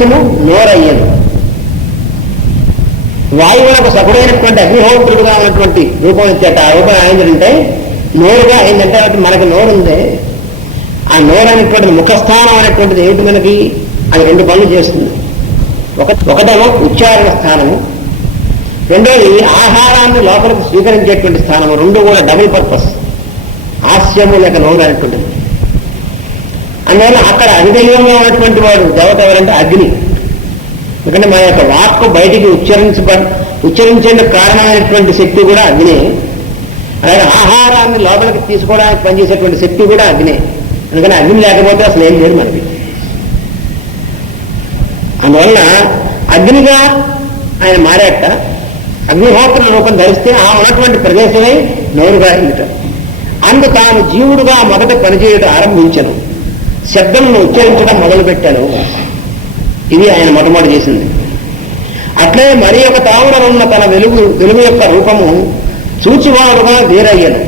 ప్రదేశము నోరయ్యను. వాయువులకు సగుడైనటువంటి అగ్నిహోత్రుడుగా ఉన్నటువంటి రూపం ఇచ్చేట ఆ రూపం అయిందంటే నోరుగా అయిందంటే మనకి నోరు ఉంది. ఆ నోరు అనేటువంటిది ముఖస్థానం అనేటువంటిది ఏమిటి మనకి? అది రెండు పనులు చేస్తుంది. ఒకటేమో ఉచ్చారణ స్థానము, రెండోది ఆహారాన్ని లోపలికి స్వీకరించేటువంటి స్థానము. రెండు కూడా డబుల్ పర్పస్. హాస్యము లేక నోరు అనేటువంటిది. అందువల్ల అక్కడ అధిదైవంగా ఉన్నటువంటి వాడు దేవత ఎవరంటే అగ్ని. ఎందుకంటే మన యొక్క వాక్కు బయటికి ఉచ్చరించేందుకు కారణమైనటువంటి శక్తి కూడా అగ్నే. అలాగే ఆహారాన్ని లోపలికి తీసుకోవడానికి పనిచేసేటువంటి శక్తి కూడా అగ్నే. అందుకని అగ్ని లేకపోతే అసలు ఏం లేదు మనకి. అందువల్ల అగ్నిగా ఆయన మారాట. అగ్నిహోత్ర రూపం ధరిస్తే ఆ ఉన్నటువంటి ప్రదేశమే నోరుగా ఇంట. అందు తాను జీవుడుగా మొదట పనిచేయడం ఆరంభించను, శబ్దంను ఉచ్చరించడం మొదలుపెట్టాను. ఇది ఆయన మొట్టమొదటి చేసింది. అట్లే మరి ఒక తావున ఉన్న తన వెలుగు యొక్క రూపము చూచివాడుగా వేరయ్యను.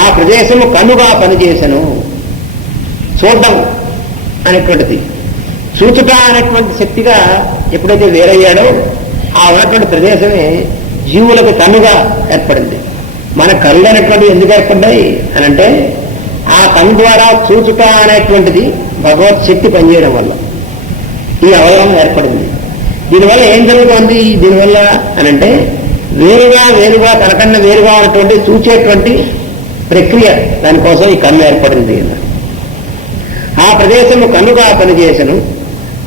ఆ ప్రదేశము కన్నుగా పనిచేసను. చూడడం అనేటువంటిది, చూచుట అనేటువంటి శక్తిగా ఎప్పుడైతే వేరయ్యాడో ఆ ఉన్నటువంటి ప్రదేశమే జీవులకు కన్నుగా ఏర్పడింది. మన కళ్ళు అనేటువంటివి ఎందుకు ఏర్పడ్డాయి అనంటే ఆ కన్ను ద్వారా చూచుట అనేటువంటిది భగవత్ శక్తి పనిచేయడం వల్ల ఈ అవయవం ఏర్పడింది. దీనివల్ల ఏం జరుగుతుంది? దీనివల్ల అనంటే వేరుగా తనకన్నా వేరుగా ఉన్నటువంటి చూచేటువంటి ప్రక్రియ, దానికోసం ఈ కన్ను ఏర్పడింది. ఆ ప్రదేశము కన్నుగా పనిచేసను.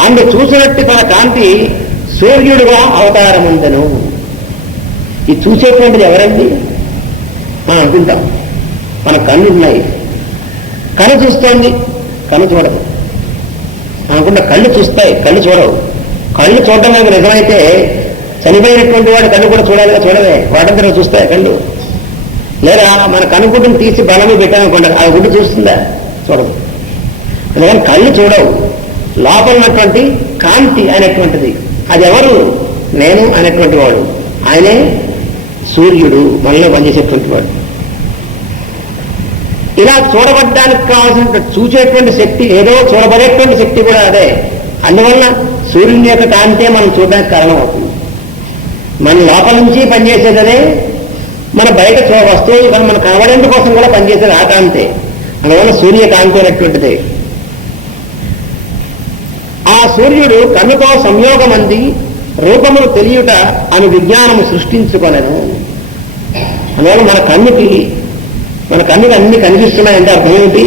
అందు చూసినట్టు తన కాంతి సూర్యుడుగా అవతారముందెను. ఈ చూసేటువంటిది ఎవరండి అనుకుంటాం. మన కన్ను ఉన్నాయి, కన్ను చూస్తోంది, కన్ను చూడదు అనుకుంటా. కళ్ళు చూస్తాయి, కళ్ళు చూడవు. కళ్ళు చూడడం మనకు నిజమైతే చనిపోయినటువంటి వాడు కళ్ళు కూడా చూడవే, వాటంతా చూస్తాయి కళ్ళు. లేదా మన కనుగుడ్డును తీసి బలమే పెట్టామనుకోండి, ఆ గుడ్డు చూస్తుందా? చూడదు. అందుకని కళ్ళు చూడవు. లోపల ఉన్నటువంటి కాంతి అనేటువంటిది అది ఎవరు? నేను అనేటువంటి వాడు. ఆయనే సూర్యుడు, మనలో పనిచేసేటువంటి వాడు. ఇలా చూడబడ్డానికి కావాల్సినటువంటి చూసేటువంటి శక్తి ఏదో, చూడబడేటువంటి శక్తి కూడా అదే. అందువల్ల సూర్యుని యొక్క కాంతే మనం చూడడానికి కారణం అవుతుంది. మన లోపల నుంచి పనిచేసేదనే మన బయట వస్తువులు మనం కనబడేందు కోసం కూడా పనిచేసేది ఆ కాంతే. అందువల్ల సూర్యకాంతి అనేటువంటిదే. ఆ సూర్యుడు కన్నుతో సంయోగమంది రూపమును తెలియుట అని విజ్ఞానము సృష్టించుకొనెను. అందువల్ల మన కన్నుకి అన్ని కనిపిస్తున్నాయంటే అర్థం ఏమిటి?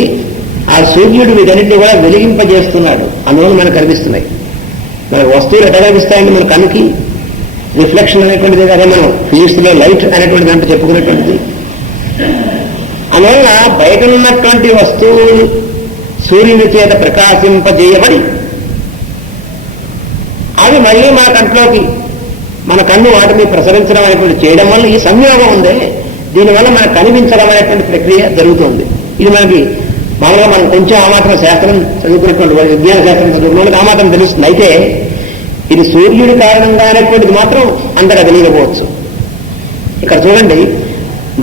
ఆ సూర్యుడు వీటన్నింటినీ కూడా వెలిగింపజేస్తున్నాడు. అందువల్ల మనకు కనిపిస్తున్నాయి. మనకు వస్తువులు ఎట్లా కనిపిస్తాయండి? మన కన్నుకి రిఫ్లెక్షన్ అనేటువంటిది, అదే మనం ఫిజిక్స్ లో లైట్ అనేటువంటి దాంట్లో చెప్పుకునేటువంటిది. అందువల్ల బయట ఉన్నటువంటి వస్తువులు సూర్యుని చేత ప్రకాశింపజేయబడి అవి మళ్ళీ మన కంట్లోకి, మన కన్ను వాటిని ప్రసరించడం అనేటువంటి చేయడం వల్ల ఈ సంయోగం ఉందే, దీనివల్ల మనకు కనిపించడం అనేటువంటి ప్రక్రియ జరుగుతుంది. ఇది మనకి మామూలుగా మనం కొంచెం ఆ మాత్రం శాస్త్రం చదువుకునేటువంటి విజ్ఞాన శాస్త్రం చదువుకునే ఆ మాత్రం తెలుస్తుంది. అయితే ఇది సూర్యుడి కారణంగా అనేటువంటిది మాత్రం అంతగా తెలియకపోవచ్చు. ఇక్కడ చూడండి,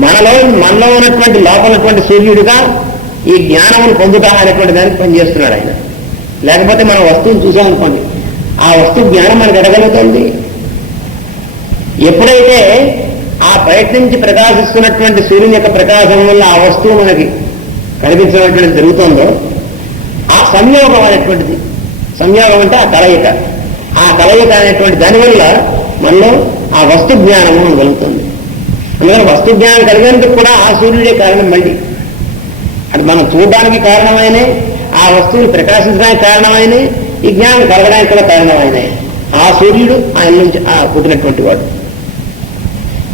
మనలో ఉన్నటువంటి లోపలటువంటి సూర్యుడిగా ఈ జ్ఞానమును పొందుతా అనేటువంటి దానికి పనిచేస్తున్నాడు ఆయన. లేకపోతే మనం వస్తువును చూసామనుకోండి, ఆ వస్తువు జ్ఞానం మనకు ఎడగలుగుతుంది. ఎప్పుడైతే ఆ బయట నుంచి ప్రకాశిస్తున్నటువంటి సూర్యుని యొక్క ప్రకాశం వల్ల ఆ వస్తువు మనకి కనిపించినటువంటిది జరుగుతుందో, ఆ సంయోగం అనేటువంటిది, సంయోగం అంటే ఆ కలయిక అనేటువంటి దానివల్ల మనలో ఆ వస్తు జ్ఞానము మనం కలుగుతుంది. అందుకని వస్తు జ్ఞానం కలిగేందుకు కూడా ఆ సూర్యుడే కారణం. మళ్ళీ అది మనం చూడడానికి కారణమైనే, ఆ వస్తువులు ప్రకాశించడానికి కారణమైనే, ఈ జ్ఞానం కలగడానికి కూడా కారణమైనే ఆ సూర్యుడు ఆయన నుంచి పుట్టినటువంటి వాడు.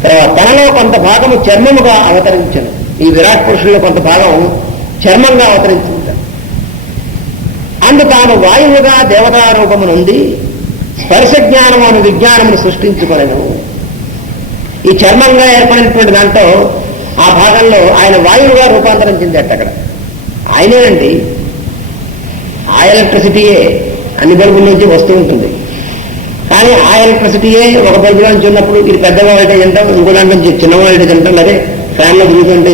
తర్వాత తనలో కొంత భాగము చర్మముగా అవతరించను. ఈ విరాట్ పురుషుల్లో కొంత భాగం చర్మంగా అవతరించుకుంటారు. అందు తాను వాయువుగా దేవతారూపము నుండి స్పర్శ జ్ఞానము అను విజ్ఞానమును సృష్టించుకొనెను. ఈ చర్మంగా ఏర్పడినటువంటి దాంట్లో ఆ భాగంలో ఆయన వాయువుగా రూపాంతరం చెందాడు. అక్కడ ఆయనేనండి. ఆ ఎలక్ట్రిసిటీయే అన్ని బల్బుల నుంచి వస్తూ ఉంటుంది. కానీ ఆ ఎలక్ట్రిసిటీయే ఒక బల్బులో నుంచి ఉన్నప్పుడు ఇది పెద్ద వోల్టేజ్ అంటాం, ఇంకో దాంట్లో నుంచి చిన్న వోల్టేజ్ అంటాం, అదే ఫ్యాన్లో తిరుగుతుంటే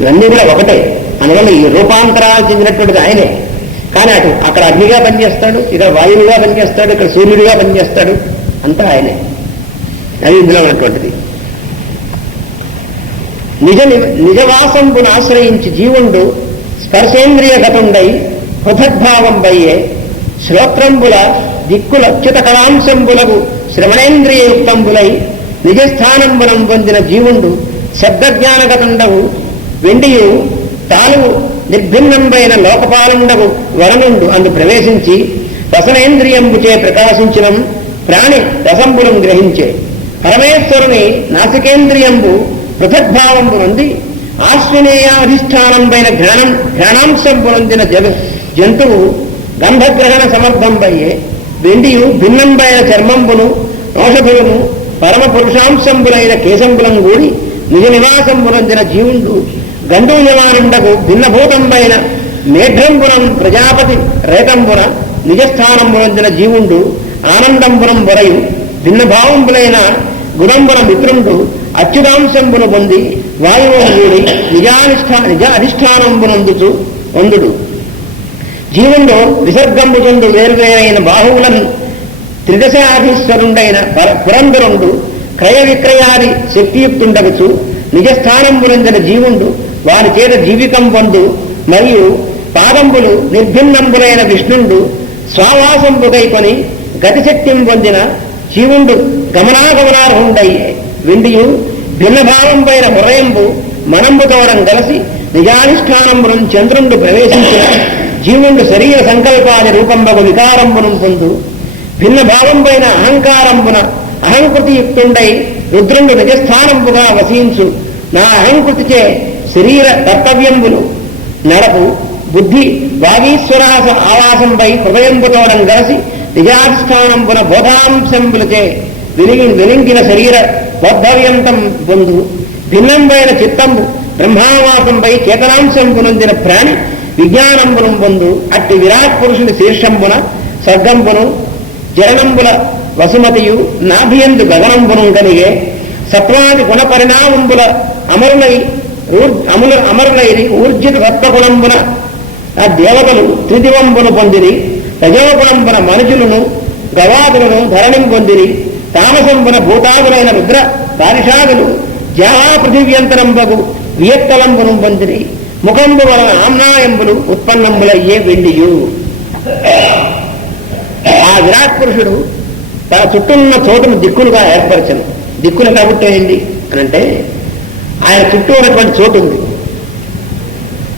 ఇవన్నీ కూడా ఒకటే. అందువల్ల ఈ రూపాంతరాలు చెందినటువంటిది ఆయనే. కానీ అక్కడ అగ్నిగా పనిచేస్తాడు, ఇక్కడ వాయువుగా పనిచేస్తాడు, ఇక్కడ సూర్యుడిగా పనిచేస్తాడు, అంతా ఆయనే. అది ఇందులో ఉన్నటువంటిది. నిజవాసంబును ఆశ్రయించి జీవుండు స్పర్శేంద్రియ గతుండై పృథగ్భావంబయ్యే శ్రోత్రంబుల దిక్కుల అచ్యుత కళాంశంబులకు శ్రవణేంద్రియయుక్తంబులై నిజస్థానంబునం పొందిన జీవుండు శబ్దజ్ఞానగతుండవు వెండియు తాలువు నిర్భిన్నంబైన లోకపాలుండవు వరనుండు అందు ప్రవేశించి రసనేంద్రియంబుచే ప్రకాశించడం ప్రాణి రసంబులం గ్రహించే పరమేశ్వరుని నాసికేంద్రియంబు పృథగ్భావంబు నుండి ఆశ్వనేయాధిష్టానంపైన ఘ్రాణాంశంబు నొందిన జంతువు గంధగ్రహణ సమర్థంబయ్యే వెండియు భిన్నంబైన చర్మంబును ఔషధులను పరమ పురుషాంశంబులైన కేశంబులం కూడి నిజ నివాసంబునందిన జీవుండు గండూయమానుండకు భిన్నభూతంబైన మేఘ్రంబునం ప్రజాపతి రేతంబున నిజస్థానంబునందిన జీవుండు ఆనందంబునం వరయు భిన్నభావంబులైన గుణంబున మిత్రుండు అచ్యుతాంశంబును పొంది వాయువును కూడి నిజ అధిష్టానంబునందుచు వందుడు జీవుండు విసర్గంబుచుండు వేర్వేరైన బాహువులను త్రిదశాధీశ్వరుండైన పురంధరుండు క్రయ విక్రయాది శక్తియుక్తుండగచు నిజస్థానంబునందిన జీవుండు వారి చేత జీవికం పొందు మరియు పాదంబులు నిర్భిన్నంబులైన విష్ణుండు స్వావాసంబుగైకొని గతిశక్తిం పొందిన జీవుండు గమనాగమనార్హుండయ్యే వెండియు భిన్నభావంపైన హృదయంబు మనంబుతోడం కలిసి నిజాధిష్టానంబునం చంద్రుండు ప్రవేశించిన జీవుండు శరీర సంకల్పాది రూపంబగు వికారంబునం పొందు భిన్నభావంపైన అహంకారంబున అహంకృతియుక్తుండై రుద్రుండు నిజస్థానంబుగా వసించు నా అహంకృతిచే శరీర కర్తవ్యంబులు నడపు బుద్ధి వాగీశ్వరాస ఆవాసంపై హృదయంబుతోడం కలిసి నిజాధిష్టానంబున బోధాంశంబులచే వెలింగిన శరీర బోద్ధవ్యంతం పొందు భిన్నంపైన చిత్తంబు బ్రహ్మావాసంపై చేతనాంశంబునొందిన ప్రాణి విజ్ఞానంబునం పొందు అట్టి విరాట్ పురుషుని శీర్షంబున సర్గంబును జరణంబుల వసుమతియు నాభియందు గగనంబును కలిగే సత్వాది గుణ పరిణామంబుల అమరులైరి ఊర్జిత సత్వగుణంబున ఆ దేవతలు త్రిదివంబును పొందిరి రజోగుణంబున మనుషులను గవాదులను ధరణిం పొందిరి తామసంబున భూతాదులైన రుద్ర పారిషాదులు జావా పృథివ్యంతరంబగు వియత్తలంబును పొందిరి ముఖంబు వలన ఆమ్నాయంబులు ఉత్పన్నంబులయ్యే వెండియు. ఆ విరాట్ పురుషుడు తన చుట్టూన్న చోటును దిక్కులుగా ఏర్పరచను. దిక్కులు కాబట్టి ఏంటి అనంటే ఆయన చుట్టూ ఉన్నటువంటి చోటు ఉంది.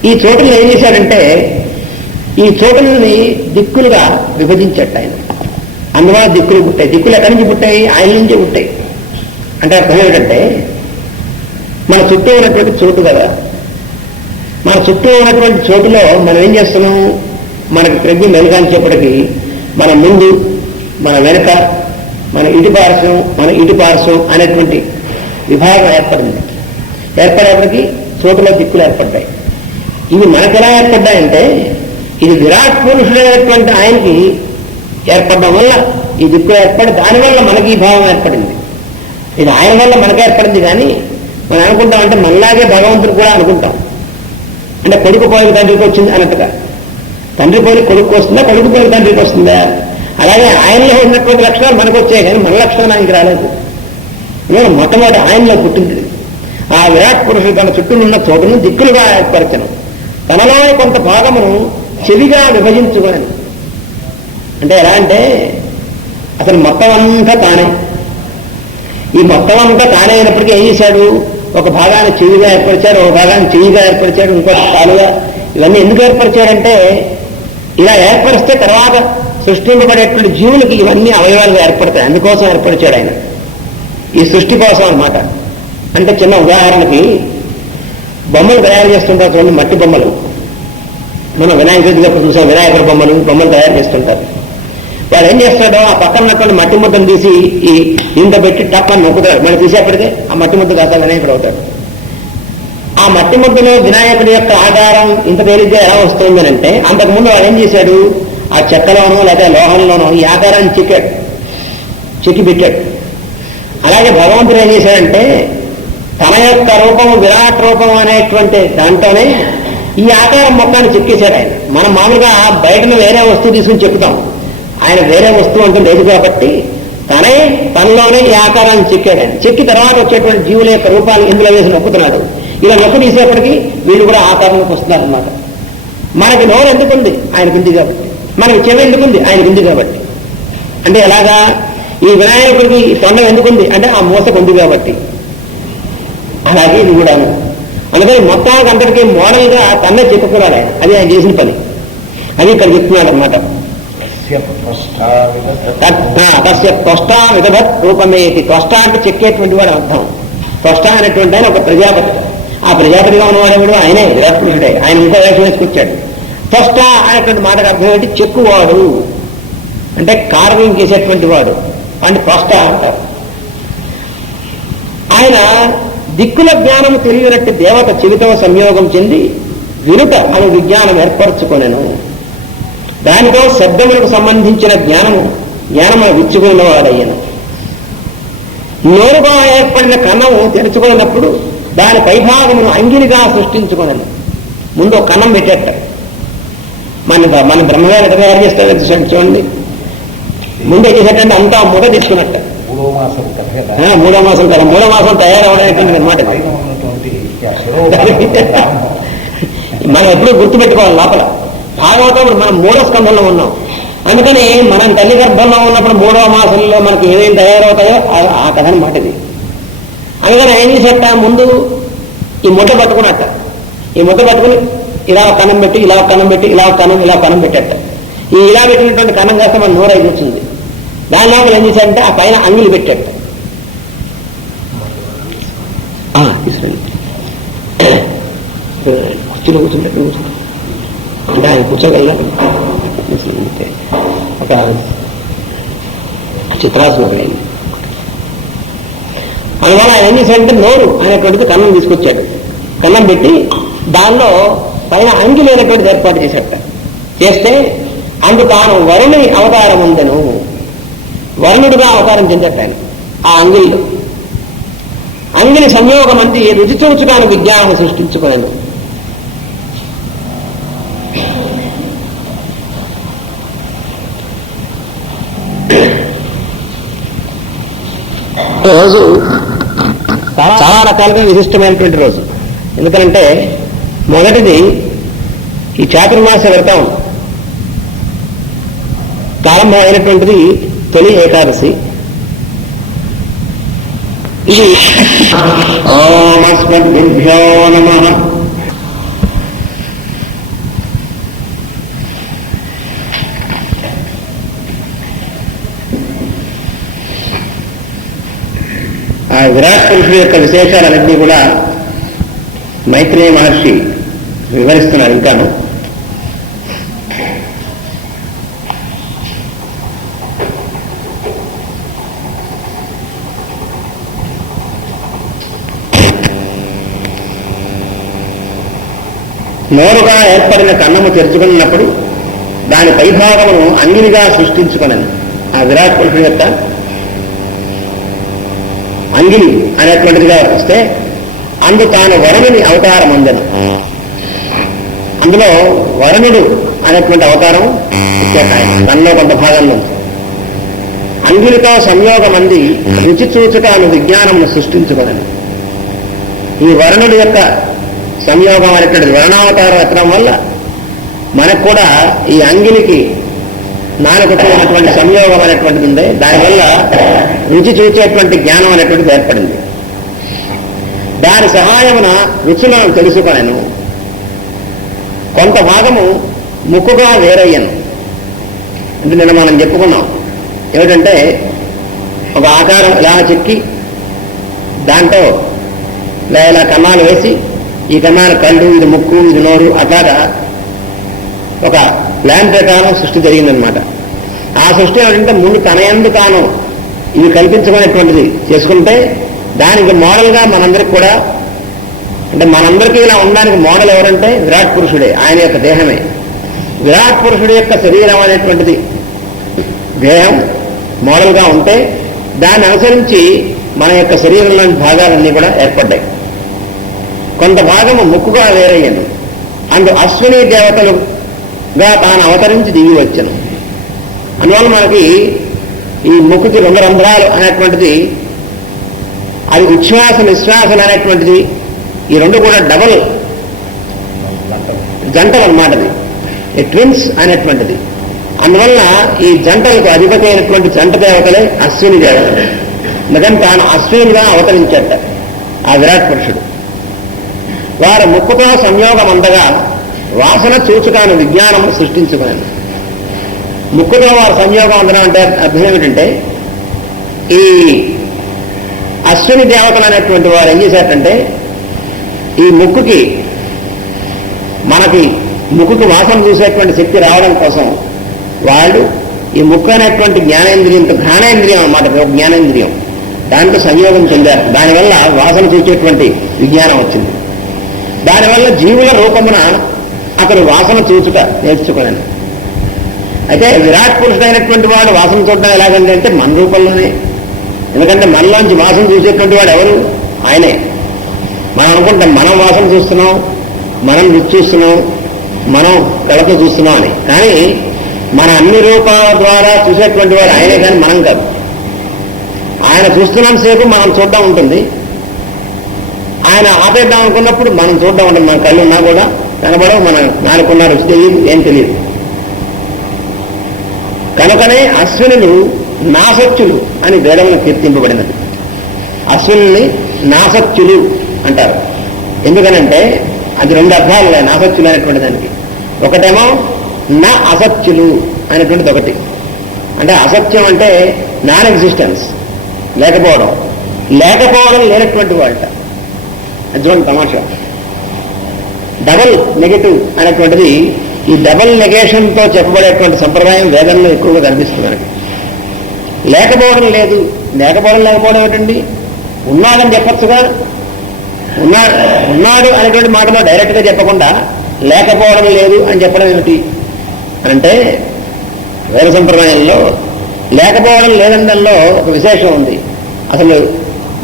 ఈ చోటును ఏం చేశాడంటే ఈ చోటుని దిక్కులుగా విభజించట ఆయన. అందువల్ల దిక్కులు పుట్టాయి. దిక్కులు ఎక్కడి నుంచి పుట్టాయి? ఆయన నుంచే పుట్టాయి. అంటే అర్థం ఏమిటంటే మన చుట్టూ ఉన్నటువంటి చోటు కదా, మన చుట్టూ ఉన్నటువంటి చోటులో మనం ఏం చేస్తున్నాం? మనకి ప్రజ్ఞ మెలుగాంచేపటికి మన ముందు, మన వెనుక, మన ఇటు పార్శ్వం, మన ఇటు పార్శ్వం అనేటువంటి విభాగం ఏర్పడింది. ఏర్పడేప్పటికీ చోటులో దిక్కులు ఏర్పడ్డాయి. ఇవి మనకు ఎలా ఏర్పడ్డాయంటే ఇది విరాట్ పురుషుడైనటువంటి ఆయనకి ఏర్పడడం వల్ల ఈ దిక్కులు ఏర్పడి దానివల్ల మనకి ఈ భావం ఏర్పడింది. ఇది ఆయన వల్ల మనకే ఏర్పడింది. కానీ మనం అనుకుంటాం అంటే మనలాగే భగవంతుడు కూడా అనుకుంటాం. అంటే కొడుకు పోయిన తండ్రికి వచ్చింది అన్నట్టుగా. తండ్రి పోయి కొడుకు వస్తుందా, కొడుకు పోయిన తండ్రికి వస్తుందా? అలాగే ఆయనలో ఉన్నటువంటి లక్షణాలు మనకు వచ్చాయి, కానీ మన లక్షణాలు ఆయనకి రాలేదు. నేను మొట్టమొదటి ఆయనలో పుట్టింది. ఆ విరాట్ పురుషుడు తన చుట్టూ ఉన్న చోటును దిక్కులుగా ఏర్పరచను. తనలో కొంత భాగమును చెవిగా విభజించుకొని. అంటే ఎలా అంటే అసలు మొత్తం అంతా తానే. ఈ మొత్తం అంతా తానే అయినప్పటికీ ఏం చేశాడు? ఒక భాగాన్ని చెవిగా ఏర్పరిచాడు, ఒక భాగాన్ని చెవిగా ఏర్పరిచాడు, ఇంకొక కాలుగా. ఇవన్నీ ఎందుకు ఏర్పరిచాడంటే ఇలా ఏర్పరిస్తే తర్వాత సృష్టింపబడేటువంటి జీవులకి ఇవన్నీ అవయవాలుగా ఏర్పడతాయి. అందుకోసం ఏర్పరిచాడు ఆయన, ఈ సృష్టి కోసం అన్నమాట. అంటే చిన్న ఉదాహరణకి బొమ్మలు తయారు చేస్తుంటారు చూడండి, మట్టి బొమ్మలు. మనం వినాయక చవితికి చూసాం, వినాయకుడి బొమ్మలు తయారు చేస్తుంటారు. వాడు ఏం చేస్తాడో ఆ పక్కన ఉన్నటువంటి మట్టి ముద్దను తీసి ఈ ఇంత పెట్టి టప్ అని నొక్కుతాడు. మనం తీసేప్పటికే ఆ మట్టి ముద్ద కాస్త వినాయకుడు అవుతాడు. ఆ మట్టి ముద్దలో వినాయకుడి యొక్క ఆకారం ఇంత తేలిగ్గా ఎలా వస్తుంది అంటే అంతకుముందు వాడు ఏం చేశాడు? ఆ చెక్కలోనో లేదా లోహంలోనో ఈ ఆకారాన్ని చెక్కి పెట్టాడు. అలాగే భగవంతుడు ఏం చేశాడంటే తన యొక్క రూపము విరాట్ రూపం అనేటువంటి దాంట్లోనే ఈ ఆకారం మొత్తాన్ని చెక్కేశాడు ఆయన. మనం మామూలుగా బయటను వేరే వస్తువు తీసుకుని చెక్కుతాం, ఆయన వేరే వస్తువు అంటూ లేదు కాబట్టి తనలోనే ఈ ఆకారాన్ని చెక్కాడు ఆయన. చెక్కి తర్వాత వచ్చేటువంటి జీవుల యొక్క రూపాలు ఇందులో వేసి నొక్కుతున్నాడు. ఇలా నొక్కు తీసేపటికి వీళ్ళు కూడా ఆకారంలోకి వస్తున్నారు అన్నమాట. మనకి నోరు ఎందుకుంది? ఆయనకు ఉంది కాబట్టి. మనకి చెవి ఎందుకుంది? ఆయనకు ఉంది కాబట్టి. అంటే ఎలాగా? ఈ వినాయకుడికి తొండం ఎందుకుంది అంటే ఆ మూసకు ఉంది కాబట్టి. అలాగే ఇది కూడాను. అందుకని మొత్తానికి అందరికీ మోడల్గా తన్నే చెప్పుకున్నాడు ఆయన. అది ఆయన చేసిన పని. అది ఇక్కడ చెప్తున్నాడు అనమాట. తస్య త్వష్టా విదభత్ రూపమేతి. త్వష్ట అంటే చెక్కేటువంటి వాడు అర్థం. త్వష్ట అనేటువంటి ఆయన ఒక ప్రజాపతి. ఆ ప్రజాపతిగా ఉన్నవాడేవాడు ఆయనే, విరాట్ పురుషుడే. ఆయన ఇంకో వేషం వేసుకొచ్చాడు. త్వష్ట అనేటువంటి మాటకు అర్థం ఏంటి? చెక్కువాడు అంటే కార్వింగ్ చేసేటువంటి వాడు అంటే త్వష్ట అంటారు. ఆయన దిక్కుల జ్ఞానము తెలియనట్టు దేవత చెవితో సంయోగం చెంది వినుట అనే విజ్ఞానం ఏర్పరచుకొనెను. దానితో శబ్దములకు సంబంధించిన జ్ఞానము విచ్చుకున్నవాడయ్యను. నోరుగా ఏర్పడిన కన్నము తెరుచుకున్నప్పుడు దాని పైభాగమును అంగిలిగా సృష్టించుకొనను. ముందు ఒక కన్నం పెట్టేట. మన బ్రహ్మగారు ఎట్లా తయారు చేస్తారు చూడండి. ముందు ఏం చేసేటంటే అంతా ముద తీసుకున్నట్ట. మూడో మాసం కదా, మూడో మాసం తయారవడానికి అనమాట. మనం ఎప్పుడూ గుర్తుపెట్టుకోవాలి లోపల. భాగవతం మనం మూడో స్కంధంలో ఉన్నాం. అందుకని మనం తల్లి గర్భంలో ఉన్నప్పుడు మూడవ మాసంలో మనకు ఏమేమి తయారవుతాయో ఆ కథ అనమాట ఇది. అందుకని ఏం చేసేట, ముందు ఈ ముద్ద పట్టుకున్నట్ట. ఈ ముద్ద పట్టుకుని ఇలా ఒక కన్నం పెట్టి, ఇలా ఒక కన్నం పెట్టి, ఇలా ఒక కన్నం, ఇలా కన్నం పెట్టేట. ఈ ఇలా పెట్టినటువంటి కన్నం కాస్త మన నోరు అయి వచ్చింది. దాని లోపల ఏం చేశాడంటే ఆ పైన అంగిలి పెట్టేట. తీసుకురండి, కుర్చీలో కూర్చుంటే అంటే ఆయన కూర్చోగల ఒక చిత్రాసనం అయింది. అందువల్ల ఆయన ఏం చేశాడంటే నోరు అనేటువంటిది కన్నం తీసుకొచ్చాడు. కన్నం పెట్టి దానిలో పైన అంగి లేనటువంటిది ఏర్పాటు చేశాట. చేస్తే అందు తాను వరుణుని అవతారం ఉందను. వరుణుడుగా అవతారం చెందట ఆయన ఆ అంగిల్లో. అంగిని సంయోగం అంది రుచి చూచుటాను విజ్ఞానం సృష్టించుకున్నాను. రోజు చాలా రకాలుగా విశిష్టమైనటువంటి రోజు. ఎందుకంటే మొదటిది ఈ చాతుర్మాస వ్రతం ప్రారంభం అయినటువంటిది తొలి ఏకాదశి. ఇది ఓం అస్మద్గురుభ్యో నమః. ఆ విరాట్ పురుషుడు యొక్క విశేషాలన్నీ కూడా మైత్రేయ మహర్షి వివరిస్తున్నారు. ఇంకాను నోరుగా ఏర్పడిన కన్నము తెరుచుకున్నప్పుడు దాని పైభాగమును అంగిలిగా సృష్టించుకున్నాను. ఆ విరాట్ పురుషుడు యొక్క అంగిలి అనేటువంటిదిగా వస్తే అందు తాను వరుణుని అవతారం అందను. అందులో వరుణుడు అనేటువంటి అవతారం ఇచ్చాడు ఆయన తనలో కొంత భాగంలో. అంగిలితో సంయోగం అంది రుచి చూచుట అను విజ్ఞానమును సృష్టించుకున్నాను. ఈ వరుణుడి యొక్క సంయోగం అనేటువంటిది వర్ణావతారం ఎత్తడం వల్ల మనకు కూడా ఈ అంగిలికి నాలుగుతో ఉన్నటువంటి సంయోగం అనేటువంటిది ఉంది. దానివల్ల రుచి చూచేటువంటి జ్ఞానం అనేటువంటిది ఏర్పడింది. దాని సహాయమున రుచులను తెలుసుకొనెను. కొంత భాగము ముక్కుగా వేరయ్యను. అంటే నిన్న మనం చెప్పుకున్నాం ఏమిటంటే ఒక ఆకారం ఇలా చెక్కి దాంట్లో ఇలా కన్నాలు వేసి ఈ కన్నాలు కళ్ళు, ఇది ముక్కు, ఇది నోరు, అట్లాగా ఒక ప్లాన్ ప్రకారం సృష్టి జరిగిందనమాట. ఆ సృష్టి ఏంటంటే ముందు తన యందు తాను ఇవి కల్పించుకునేటువంటిది చేసుకుంటే దానికి మోడల్గా మనందరికి కూడా, అంటే మనందరికీ ఇలా ఉండడానికి మోడల్ ఎవరంటే విరాట్ పురుషుడే, ఆయన యొక్క దేహమే. విరాట్ పురుషుడి యొక్క శరీరం అనేటువంటిది దేహం మోడల్గా ఉంటే దాన్ని అనుసరించి మన యొక్క శరీరంలోని భాగాలన్నీ కూడా ఏర్పడ్డాయి. కొంత భాగము ముక్కుగా వేరయ్యాను. అందు అశ్విని దేవతలుగా తాను అవతరించి దిగి వచ్చను. అందువల్ల మనకి ఈ ముక్కుకి 2 రంధ్రాలు అనేటువంటిది, అది ఉచ్ఛ్వాస నిశ్వాసలు అనేటువంటిది, ఈ 2 కూడా డబల్ జంటలు అన్నమాటది, ఈ ట్విన్స్ అనేటువంటిది. అందువల్ల ఈ జంటలకు అధిపతి అయినటువంటి జంట దేవతలే అశ్విని దేవతలు. నిజం తాను అశ్వినిగా అవతరించట ఆ విరాట్ పురుషుడు. వారు ముక్కుతో సంయోగం అందగా వాసన చూచుటాను విజ్ఞానం సృష్టించుకున్నాను. ముక్కుతో వారు సంయోగం అందడం అంటే అర్థం ఏమిటంటే, ఈ అశ్విని దేవతలు అనేటువంటి వారు ఏం చేశారంటే, ఈ ముక్కుకి ముక్కుకి వాసన చూసేటువంటి శక్తి రావడం కోసం వాళ్ళు ఈ ముక్కు అనేటువంటి జ్ఞానేంద్రియంతో, ఘ్రాణేంద్రియం అన్నమాట, జ్ఞానేంద్రియం, దాంతో సంయోగం చెందారు. దానివల్ల వాసన చూసేటువంటి విజ్ఞానం వచ్చింది. దానివల్ల జీవుల రూపమున అతడు వాసన చూచుట నేర్చుకున్నాను. అయితే విరాట్ పురుషుడైనటువంటి వాడు వాసన చూడడం ఎలాగంటే అంటే మన రూపంలోనే. ఎందుకంటే మనలోంచి వాసన చూసేటువంటి వాడు ఎవరు? ఆయనే. మనం అనుకుంటాం మనం వాసన చూస్తున్నాం, మనం రుచి చూస్తున్నాం, మనం కళ్ళతో చూస్తున్నాం అని. కానీ మన అన్ని రూపాల ద్వారా చూసేటువంటి వాడు ఆయనే, కానీ మనం కాదు. ఆయన చూస్తున్నంతసేపు మనం చూడడం ఉంటుంది, ఆయన ఆపేద్దాం అనుకున్నప్పుడు మనం చూడడం ఉంటుంది. మన కళ్ళు ఉన్నా కూడా కనబడవు, మన నాలుగున్న రుచి తెలియదు, ఏం తెలియదు. కనుకనే అశ్వినులు నాసత్యులు అని వేదములు కీర్తింపబడినది. అశ్వినుల్ని నాసత్యులు అంటారు. ఎందుకనంటే అది 2 అర్థాలు నాసత్యులు అనేటువంటి దానికి. ఒకటేమో నా అసత్యులు అనేటువంటిది ఒకటి. అంటే అసత్యం అంటే నాన్ ఎగ్జిస్టెన్స్, లేకపోవడం లేనటువంటి వాళ్ళ. అది చూడండి తమాషా. డబల్ నెగటివ్ అనేటువంటిది, ఈ డబల్ నెగేషన్తో చెప్పబడేటువంటి సంప్రదాయం వేదంలో ఎక్కువగా కనిపిస్తుంది మనకి. లేకపోవడం ఏంటండి? ఉన్నాడని చెప్పచ్చుగా. ఉన్నాడు అనేటువంటి మాటలో డైరెక్ట్గా చెప్పకుండా లేకపోవడం లేదు అని చెప్పడం ఏమిటి అంటే, వేద సంప్రదాయంలో లేకపోవడం లేదనడంలో ఒక విశేషం ఉంది. అసలు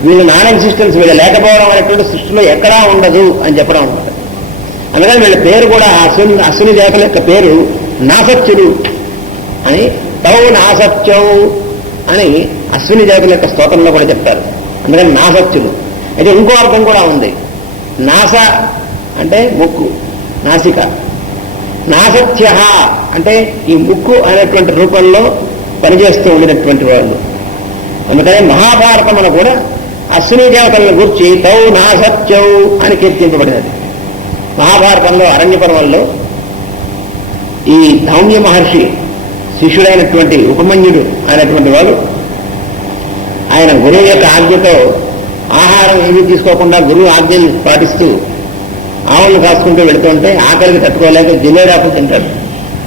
వీళ్ళ నాన్ ఎగ్జిస్టెన్స్, వీళ్ళ లేకపోవడం అనేటువంటి సృష్టిలో ఎక్కడా ఉండదు అని చెప్పడం అనమాట. అందుకని వీళ్ళ పేరు కూడా అశ్విని దేవతల యొక్క పేరు నాసత్యులు అని, తౌ నాసత్యం అని అశ్విని దేవతల యొక్క స్తోత్రంలో కూడా చెప్తారు. అందుకని నాసత్యులు. అయితే ఇంకో అర్థం కూడా ఉంది. నాస అంటే ముక్కు, నాసిక. నాసత్య అంటే ఈ ముక్కు అనేటువంటి రూపంలో పనిచేస్తూ ఉండినటువంటి వాళ్ళు. అందుకని మహాభారతంలో కూడా అశ్విని దేవతలను గురించి తౌ నాసత్యౌ అని కీర్తింపబడినది. మహాభారతంలో అరణ్య పర్వంలో ఈ ధౌమ్య మహర్షి శిష్యుడైనటువంటి ఉపమన్యుడు అనేటువంటి వాడు, ఆయన గురువు యొక్క ఆజ్ఞతో ఆహారం ఏమీ తీసుకోకుండా గురువు ఆజ్ఞలు పాటిస్తూ ఆవులను కాసుకుంటూ వెళుతుంటే ఆకలికి తట్టుకోలేక జిల్లేరాకులు తింటాడు.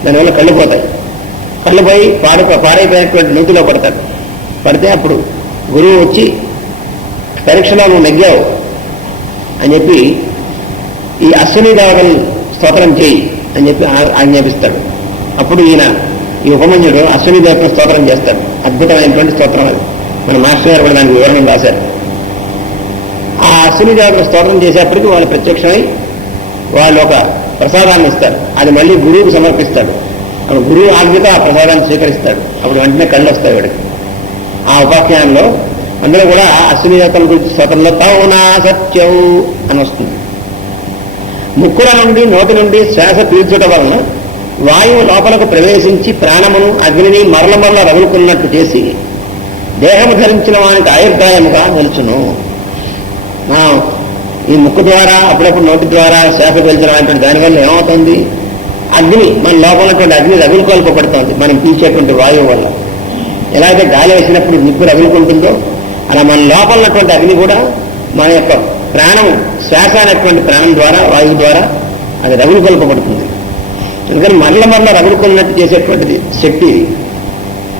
దానివల్ల కళ్ళు పోతాయి. కళ్ళు పోయి పాడైపోయినటువంటి నూతిలో పడతాడు. పడితే అప్పుడు గురువు వచ్చి పరీక్షలో నువ్వు నెగ్గావు అని చెప్పి ఈ అశ్విని దేవతలు స్తోత్రం చేయి అని చెప్పి ఆజ్ఞాపిస్తాడు. అప్పుడు ఈ ఉపమన్యుడు అశ్విని దేవతను స్తోత్రం చేస్తాడు. అద్భుతమైనటువంటి స్తోత్రం అది. మన మాస్టర్ గారు కూడా దానికి వివరణ రాశారు. ఆ అశ్విని దేవతను స్తోత్రం చేసేప్పటికీ వాళ్ళు ప్రత్యక్షమై వాళ్ళు ఒక ప్రసాదాన్ని ఇస్తారు. అది మళ్ళీ గురువుకు సమర్పిస్తాడు. అప్పుడు గురువు ఆజ్ఞతో ఆ ప్రసాదాన్ని స్వీకరిస్తాడు. అప్పుడు వెంటనే కళ్ళు వస్తాయి వాడికి. ఆ ఉపాఖ్యానంలో అందులో కూడా అశ్విని దేవతల గురించి స్తోత్రంలో తౌ నాసత్యౌ అని వస్తుంది. ముక్కుల నుండి నోటి నుండి శ్వాస పీల్చుట వలన వాయువు లోపలకు ప్రవేశించి ప్రాణమును అగ్నిని మరల రగులుకున్నట్టు చేసి దేహము ధరించిన వానికి ఆయుర్దాయముగా నిలుచును. ఈ ముక్కు ద్వారా అప్పుడప్పుడు నోటి ద్వారా శ్వాస పీల్చడం అనేటువంటి దానివల్ల ఏమవుతుంది? అగ్ని, మన లోపలటువంటి అగ్ని రగులుకొల్పబడుతోంది మనం పీల్చేటువంటి వాయువు వల్ల. ఎలా అయితే గాలి వేసినప్పుడు నిప్పు రగులుకుంటుందో అలా మన లోపలటువంటి అగ్ని కూడా మన యొక్క ప్రాణం, శ్వాస అనేటువంటి ప్రాణం ద్వారా, వాయువు ద్వారా అది రగులుకొల్పబడుతుంది. ఎందుకని మరల రగులుకున్నట్టు చేసేటువంటిది శక్తి.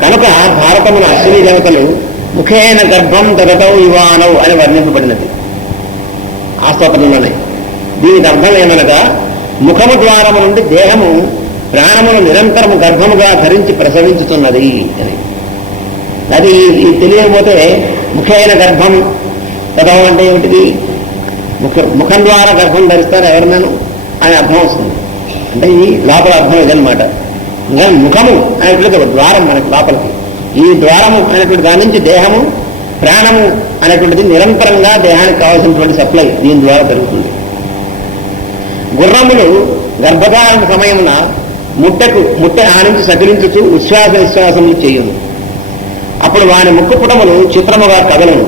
కనుక భారతమున అశ్విని దేవతలు ముఖేన గర్భం తగతౌ యువానౌ అని వర్ణింపబడినది ఆ స్తోత్రంలోనే. దీనికి అర్థం ఏమనగా ముఖము ద్వారము నుండి దేహము ప్రాణమును నిరంతరము గర్భముగా ధరించి ప్రసవించుతున్నది అని. అది తెలియకపోతే ముఖేన గర్భం తగవు అంటే ఏమిటిది? ముఖం ద్వారా గర్భం ధరిస్తారు ఎవరినను అని అర్థం వస్తుంది. అంటే ఈ లోపల అర్థం ఇదనమాట. ఇంకా ముఖము అనేటువంటి ఒక ద్వారం మనకి లోపలికి. ఈ ద్వారము అనేటువంటి దాని నుంచి దేహము, ప్రాణము అనేటువంటిది నిరంతరంగా దేహానికి కావాల్సినటువంటి సప్లై దీని ద్వారా జరుగుతుంది. గుర్రములు గర్భధారణ సమయమున ముట్టె ఆనించి సకిలించుచు ఉచ్ఛ్వాస నిశ్వాసములు చేయును. అప్పుడు వాని ముక్కు పుటములు చిత్రముగా కదలను.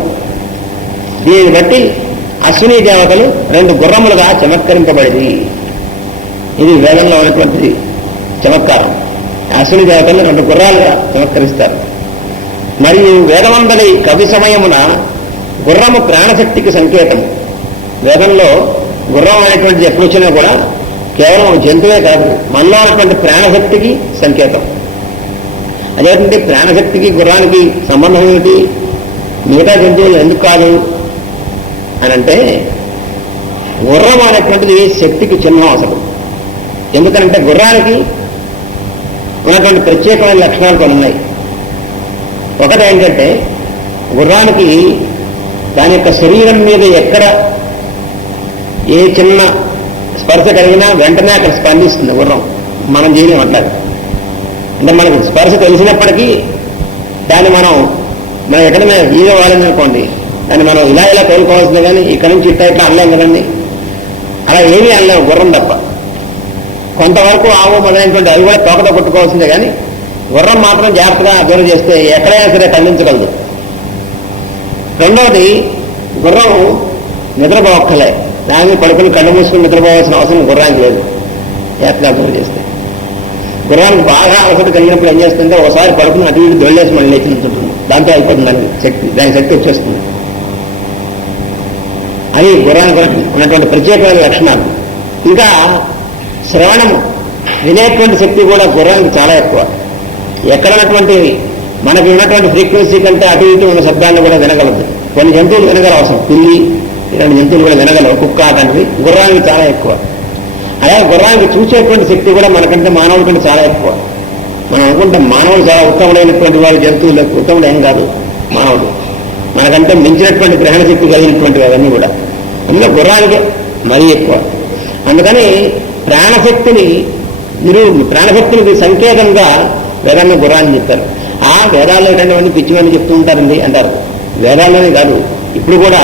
దీనిని బట్టి అశ్విని దేవతలు 2 గుర్రములుగా చమత్కరింపబడింది. ఇది వేదంలో ఉన్నటువంటి చమత్కారం. అశ్విని దేవతలు 2 గుర్రాలుగా చమత్కరిస్తారు. మరియు వేదమందలి కవి సమయమున గుర్రము ప్రాణశక్తికి సంకేతము. వేదంలో గుర్రం అనేటువంటిది ఎప్పుడు వచ్చినా కూడా కేవలం జంతువే కాదు, మనలో ఉన్నటువంటి ప్రాణశక్తికి సంకేతం. అదేంటంటే ప్రాణశక్తికి గుర్రానికి సంబంధం ఏమిటి, మిగతా జంతువులు ఎందుకు కాదు అని అంటే, గుర్రం అనేటువంటిది శక్తికి చిహ్నం అసలు. ఎందుకంటే గుర్రానికి ఉన్నటువంటి ప్రత్యేకమైన లక్షణాలు కొన్ని ఉన్నాయి. ఒకటి ఏంటంటే, గుర్రానికి దాని యొక్క శరీరం మీద ఎక్కడ ఏ చిన్న స్పర్శ కలిగినా వెంటనే అక్కడ స్పందిస్తుంది గుర్రం. మనం చేయలేం అట్లా. అంటే మనకు స్పర్శ తెలిసినప్పటికీ దాన్ని మనం ఎక్కడైనా ఈగ వాడిందనుకోండి, దాన్ని మనం ఇలా తోలుకోవాల్సిందే కానీ ఇక్కడ నుంచి ఇట్లా అనలేం కదండి. అలా ఏమీ అనలేము గుర్రం తప్ప. కొంతవరకు ఆవు మొదలైనటువంటి అవి కూడా తోకతో కొట్టుకోవాల్సిందే కానీ గుర్రం మాత్రం జాగ్రత్తగా దూరం చేస్తే ఎక్కడైనా సరే ఖండించగలదు. రెండవది, గుర్రం నిద్రపోవక్కలే. దాన్ని పడుకుని కళ్ళు మూసుకుని నిద్రపోవాల్సిన అవసరం గుర్రానికి లేదు. జాగ్రత్తగా దూరం చేస్తే గుర్రానికి బాగా అలసట కలిగినప్పుడు ఏం చేస్తుంటే ఒకసారి పడుకుని అటు ఇటు దొల్లేసి మళ్ళీ లేచి నిల్చుంటుంది. దాంతో అయిపోతుంది దాని శక్తి వచ్చేస్తుంది. అది గుర్రానికి ఉన్నటువంటి ప్రత్యేకమైన లక్షణాలు. ఇంకా శ్రవణము, వినేటువంటి శక్తి కూడా గుర్రానికి చాలా ఎక్కువ. ఎక్కడన్నటువంటి మనకి ఉన్నటువంటి ఫ్రీక్వెన్సీ కంటే అటు ఇటు ఉన్న శబ్దాన్ని కూడా వినగలదు. కొన్ని జంతువులు వినగల అవసరం, పిల్లి ఇలాంటి జంతువులు కూడా వినగలవు, కుక్క అటువంటివి. గుర్రానికి చాలా ఎక్కువ. అలాగే గుర్రానికి చూసేటువంటి శక్తి కూడా మనకంటే మానవుల కంటే చాలా ఎక్కువ. మనం అనుకుంటాం మానవులు చాలా ఉత్తముడైనటువంటి వారు, జంతువులు ఉత్తముడు ఏం కాదు మానవుడు. మనకంటే మించినటువంటి గ్రహణ శక్తి కలిగినటువంటివి అవన్నీ కూడా. అందులో గుర్రానికి మరీ ఎక్కువ. అందుకని ప్రాణశక్తిని సంకేతంగా వేదాన్ని గుర్రాన్ని చెప్తారు. ఆ వేదాల్లో ఏంటంటే పిచ్చివన్నీ చెప్తూ ఉంటారండి అంటారు. వేదాల్లోనే కాదు, ఇప్పుడు కూడా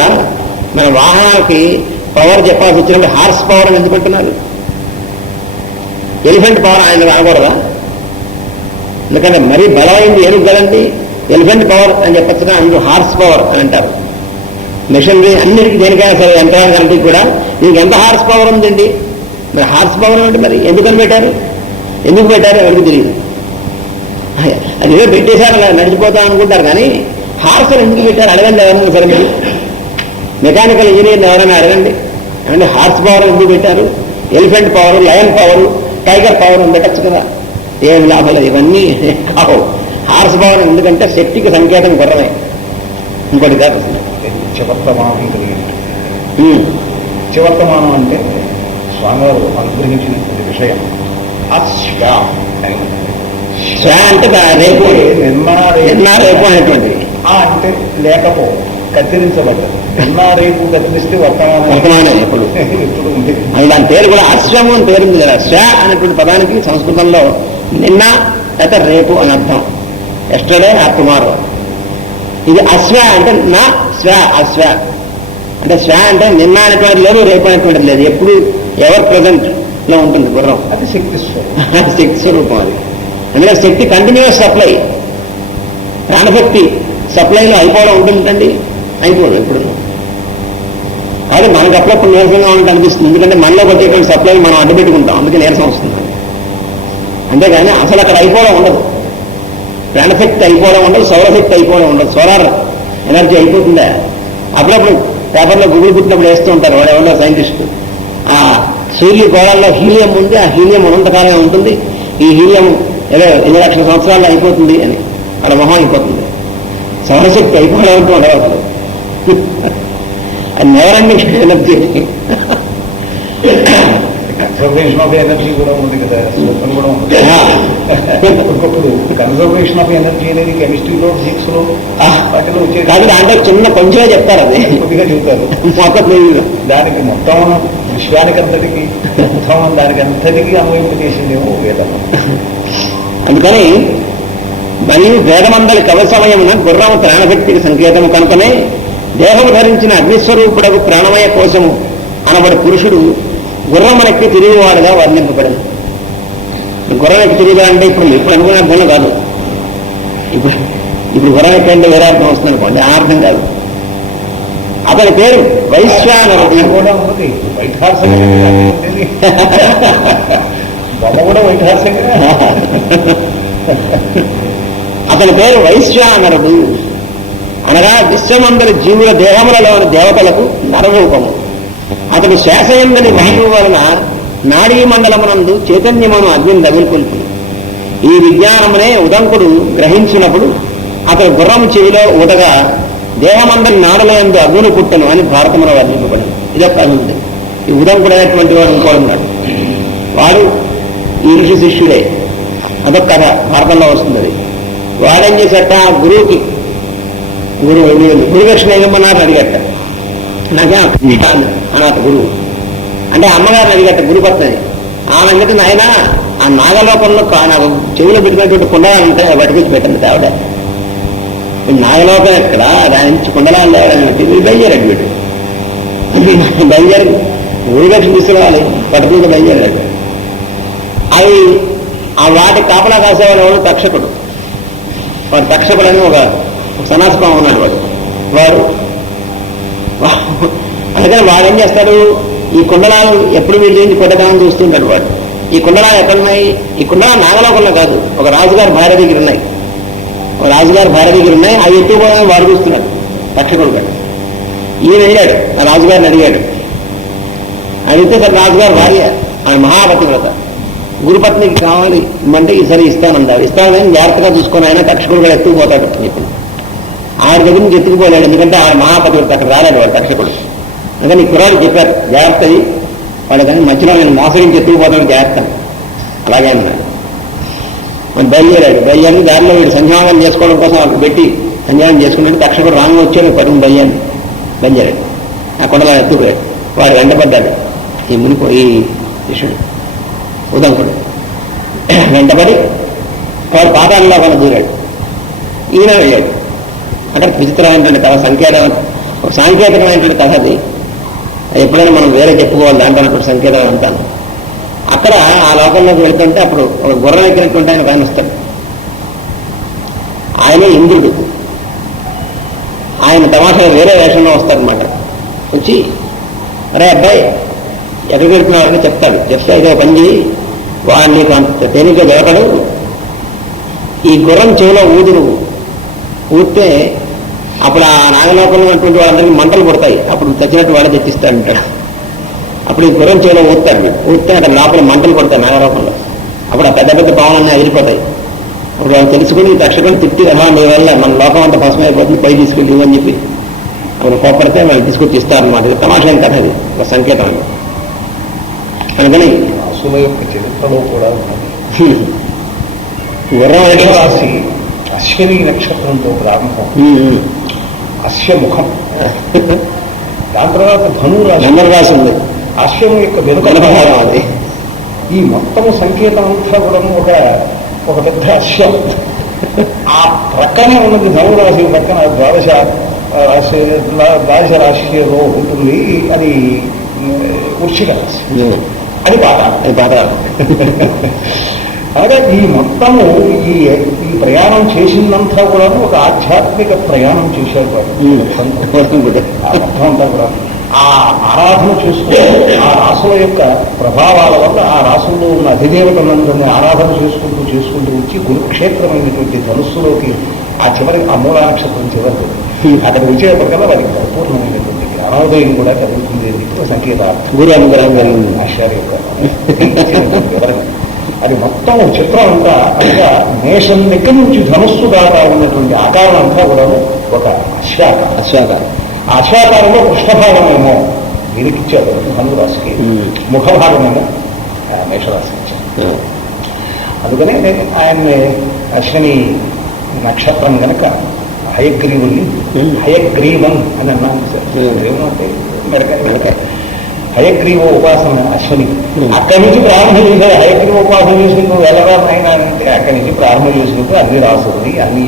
మన వాహనాలకి పవర్ చెప్పాల్సి వచ్చినప్పుడు హార్స్ పవర్ అని ఎందుకు పెట్టున్నారు? ఎలిఫెంట్ పవర్ ఆయన రాకూడదా? ఎందుకంటే మరీ బలమైంది ఏనుగు కదండి, ఎలిఫెంట్ పవర్ అని చెప్పచ్చుగా, అందులో హార్స్ పవర్ అని అంటారు. మిషనరీ అన్నిటికీ దేనికైనా సరే యంత్రాలన్నింటికి కూడా దీనికి ఎంత హార్స్ పవర్ ఉందండి. మరి హార్స్ పవర్ ఏమిటి? మరి ఎందుకని పెట్టారు? ఎందుకు పెట్టారు ఎవరికి తెలియదు. అది ఏదో పెట్టేశారు అలా నడిచిపోతాం అనుకుంటారు, కానీ హార్స్ ఎందుకు పెట్టారు అడగండి ఎవరైనా సరే. మీరు మెకానికల్ ఇంజనీర్ని ఎవరైనా అడగండి, అంటే హార్స్ పవర్ ఎందుకు పెట్టారు? Elephant power, lion power, tiger power ఉండటచ్చు కదా, ఏం లాభం లేదు. ఇవన్నీ కావు. హార్స్ పవర్ ఎందుకంటే శక్తికి సంకేతం గుర్రమే, ఇంకోటి కాదు. చివర్తమానం కలిగింది. చివర్తమానం అంటే స్వామివారు అనుగ్రహించినటువంటి విషయం. అశ్వ స్వ అంటే రేపు, నిన్న రేపు అనేటువంటి. అంటే లేకపో కత్తిరించబడ్డది. నిన్న రేపు కత్తిరిస్తే వర్తమానం ఎప్పుడు ఉంది. అది దాని పేరు కూడా అశ్వము అని పేరుంది కదా. స్వ అనేటువంటి పదానికి సంస్కృతంలో నిన్న లేదా రేపు అని అర్థం. Yesterday or tomorrow. ఇది అశ్వ అంటే నా స్వ. అశ్వ అంటే స్వ అంటే నిన్న అనేటువంటిది లేదు, రేపు అనేటువంటిది లేదు. ఎప్పుడు ఎవర్ ప్రజెంట్ లో ఉంటుంది గుర్రం. అది శక్తి శక్తి స్వరూపం. అది అందులో శక్తి కంటిన్యూస్ సప్లై. ప్రాణశక్తి సప్లైలో అయిపోవడం ఉంటుందండి, అయిపోవడం ఎప్పుడు. కాబట్టి మనకు అప్పుడప్పుడు నీరసంగా ఉండడం అనిపిస్తుంది. ఎందుకంటే మనలోకి వచ్చేటువంటి సప్లై మనం అడ్డుపెట్టుకుంటాం, అందుకే నీరసం వస్తుంది. అంతేగాని అసలు అక్కడ అయిపోవడం ఉండదు. ప్రాణశక్తి అయిపోవడం ఉండదు, సౌరశక్తి అయిపోవడం ఉండదు. సోలార్ ఎనర్జీ అయిపోతుందా? అప్పుడప్పుడు పేపర్లో గుగులు పుట్టినప్పుడు వేస్తూ ఉంటారు వాడు ఎవరో సైంటిస్ట్. ఆ సూర్య గోళాల్లో హీలియం ఉంది, ఆ హీలియం ఉన్నంతకాలమే ఉంటుంది. ఈ హీలియం ఏదో 2 లక్షల సంవత్సరాల్లో అయిపోతుంది అని అక్కడ మొహం అయిపోతుంది. సౌరశక్తి అయిపోవడం అంటూ ఉండదు అసలు. అది నెవరండి ఎనర్జీ. కన్సర్వేషన్ ఆఫ్ ఎనర్జీ కూడా ఉంది కదా, స్వప్నం కూడా ఉంది. ఒకప్పుడు కన్సర్వేషన్ ఆఫ్ ఎనర్జీ అనేది కెమిస్ట్రీలో, ఫిజిక్స్ లో వాటిలో వచ్చేది. అంటే చిన్న కొంచెమే చెప్తారు, అది కొద్దిగా చెప్తారు. దానికి మొత్తం విశ్వానికంతటికి ఉత్తమం దానికి అంతటికీ అన్వయింపజేసిందేమో వేదం. అందుకని మరియు వేదమందలి కవసమయమున గుర్రము ప్రాణభక్తికి సంకేతము కనుకనే దేహము ధరించిన అగ్నిస్వరూపుడకు ప్రాణమయ కోశము అనబడి పురుషుడు గుర్రమునెక్కి తిరిగివాడుగా వర్ణింపబడింది. గుర్రం ఎక్కి తిరిగా అంటే ఇప్పుడు అనుకునే అర్థంలో కాదు. ఇప్పుడు గుర్రం ఎక్కంటే వేరే అర్థం వస్తుంది అనుకోండి, ఆ అర్థం కాదు. అతని పేరు వైశ్వానరుడు. కూడా ఉన్నది వైట్ హార్స్ బొమ్మ కూడా వైట్ హార్స్. అతని పేరు వైశ్వానరుడు అనగా విశ్వమందరి జీవుల దేహములలోని దేవతలకు నరరూపము. అతడు శ్వాసయందని వాయువు వలన నాడీ మండలమునందు చైతన్యమును అగ్నిని తగులుకొల్పును. ఈ విజ్ఞానమునే ఉదంకుడు గ్రహించినప్పుడు అతడు గుర్రము చెవిలో ఊదగా దేహమందరి నాడలందు అగ్ని పుట్టను అని భారతములో వర్ణింపబడింది. ఇదొక ఉంది. ఈ ఉదంకుడు అనేటువంటి వాడు ఇంకోడున్నాడు. వాడు ఈ ఋషి శిష్యుడే. అదొక కథ భారతంలో వస్తుంది. అది వాడేం చేశాట, గురువుకి గురుదక్షిణ ఏమన్నారని అడిగట. నాకే అన్నట గురువు అంటే అమ్మగారిని అడిగట, గురుపత్ని. ఆమె అంటే నాయన ఆ నాగలోకంలో నాకు చెవిలో పెట్టినటువంటి కుండలాలు ఉంటాయి, పట్టుకొచ్చి పెట్టండి ఆవిడ. నాగలోకం ఎక్కడ, దాని నుంచి కుండలాలు లేవని పెట్టి బయలుదేరాడు వీడు. బయలుదేరి గురుదక్షిణ తీసుకురావాలి, పట్టుకుంటూ బయలుదేరాడు. అవి ఆ వాటి కాపలా కాసేవాడు తక్షకుడు. వాడు తక్షకుడు అని ఒక సనాస్పం ఉన్నాడు. వాడు అందుకని వాడేం చేస్తాడు, ఈ కుండలాలు ఎప్పుడు వీళ్ళు ఏంటి కొట్టదామని చూస్తుంటాడు వాడు. ఈ కుండలాలు ఎక్కడున్నాయి, ఈ కుండలాలు నాగలోకంలో కాదు, ఒక రాజుగారి భార్య దగ్గర ఉన్నాయి. ఒక రాజుగారి భార్య దగ్గర ఉన్నాయి. అవి ఎత్తుకుపోదామని వాడు చూస్తున్నాడు తక్షకుడు గారు. ఈయన అడిగాడు, ఆ రాజుగారిని అడిగాడు. అడిగితే సార్ రాజుగారి భార్య ఆమె మహాపతివ్రత, గురుపత్నికి కావాలి అంటే ఈసారి ఇస్తానందాడు. ఇస్తానని జాగ్రత్తగా చూసుకొని ఆయన తక్షకుడు కూడా ఎత్తుకుపోతాడు. ఇప్పుడు ఆవిడ దగ్గర నుంచి ఎత్తుకుపోలేడు, ఎందుకంటే ఆవిడ మహాపతివ్రత, అక్కడ రాలేడు వాడు తక్షకుడు. అందుకని ఈ కుర్రాడు చెప్పారు, జాగ్రత్త వాడు కానీ మధ్యలో నేను మోసరించి ఎత్తుకుపోతాడు జాగ్రత్త. అలాగే అన్నాడు. మనం బయలుదేరాడు. బయలుదేరి దారిలో వీడు సంధ్యావనం చేసుకోవడం కోసం అక్కడ పెట్టి సంధ్యావనం చేసుకున్నట్టు తక్షకుడు రాంగ్ వచ్చాడు, పట్టుకుని బయలుదేరాడు. ఆ కొండలో ఎత్తుకుపోయాడు. వాడు వెంటబడ్డాడు ఈ శిష్యుడు ఉదంకుడు. వెంటబడి వాడు పాతాళంలో కొన దూరాడు. ఈయన వెళ్ళాడు. అక్కడ విచిత్రమైనటువంటి కథ, సాంకేతికమైనటువంటి కథ. అది ఎప్పుడైనా మనం వేరే చెప్పుకోవాలి దాంట్లో అన్నటువంటి సంకేతం అంటాను. అక్కడ ఆ లోకంలోకి వెళ్తుంటే అప్పుడు ఒక గుర్రం ఎక్కినటువంటి ఆయన వస్తాడు. ఆయనే ఇంద్రుడు. ఆయన తమాషా వేరే వేషంలో వస్తాడనమాట. వచ్చి అరే అబ్బాయి ఎక్కడికి వెళ్తున్నాడని చెప్తాడు. చెప్తే ఇదే పని వాడు నీకు అంత తేలిగ్గా దొరకడు. ఈ గుర్రం చెవిలో ఊదితే అప్పుడు ఆ నాగలోకంలో ఉన్నటువంటి వాళ్ళందరికీ మంటలు పడతాయి. అప్పుడు చచ్చినట్టు వాడే తెచ్చిస్తాడంటాడు. అప్పుడు ఈ గుర్రం చెవిలో ఊదుతాడు. ఊదితే అక్కడ లోపల మంటలు పడతాయి నాగలోకంలో. అప్పుడు ఆ పెద్ద పెద్ద పావులన్నీ ఎగిరిపోతాయి. అప్పుడు వాళ్ళు తెలుసుకుని తక్షకుని తిట్టి నీ వల్ల మన లోకం అంతా భస్మైపోతుంది, పై తీసుకెళ్ళి ఇవ్వని చెప్పి అప్పుడు కోపడితే వాళ్ళు తీసుకొచ్చి ఇస్తారనమాట. ఇది తమాషైన కథ, అది ఒక సంకేతం అండి. అందుకని అసుల యొక్క చరిత్రలో కూడా ఉన్నది. గుర్రం రాశి అశ్విని నక్షత్రంతో ప్రారంభం, అశ్వముఖం. దాని తర్వాత ధనురాశి ఉంది. అశ్వము యొక్క వెనుక అది. ఈ మొత్తము సంకేతం అంతా కూడా ఒక పెద్ద అశ్వం. ఆ ప్రక్కనే ఉన్నది ధనురాశి పక్కన ద్వాదశ రాశిలో ఉంటుంది. అది వృశ్చిక రాశి. అది బాధ. అలాగే ఈ మొత్తము ఈ ప్రయాణం చేసిందంతా కూడా ఒక ఆధ్యాత్మిక ప్రయాణం చేశారు వాడు. మొత్తం అంతా కూడా ఆ ఆరాధన చేసుకుంటూ ఆ రాసుల యొక్క ప్రభావాల వల్ల ఆ రాసుల్లో ఉన్న అధిదేవతలందరినీ ఆరాధన చేసుకుంటూ వచ్చి కురుక్షేత్రమైనటువంటి ధనుస్సులోకి ఆ చివరి ఆ మూల నక్షత్రం చివరికి అక్కడ వచ్చేటప్పటికల్లా వారికి పరిపూర్ణమైనటువంటి అనాదయం కూడా కలుగుతుంది. సంకేతార్థం గురు అనుగ్రహం కలిగింది ఆచార్య యొక్క వివరణ. అది మొత్తం చిత్రం అంతా అనగా మేషం దగ్గర నుంచి ధనుస్సు దాకా ఉన్నటువంటి ఆకారం అంతా కూడా ఒక అశ్వాకారం. ఆ అశ్వాకారంలో కృష్ణభాగమేమో దీనికి ఇచ్చారు ధనురాశికి, ముఖభాగమేమో మేషరాశికి ఇచ్చారు. అందుకనే ఆయన్ని అశ్విని నక్షత్రం కనుక హయగ్రీవుని హయగ్రీవం అని అన్నాను సార్. గ్రీవం అంటే మెడకాయ. హయగ్రీవ ఉపాసన అశ్వని. అక్కడి నుంచి ప్రారంభం చేశారు. హయగ్రీవ ఉపాసన చేసుకుని నువ్వు వెళ్ళరానైనా అంటే అక్కడి నుంచి ప్రారంభం చేసుకుంటూ అన్ని రాసుకుని అన్ని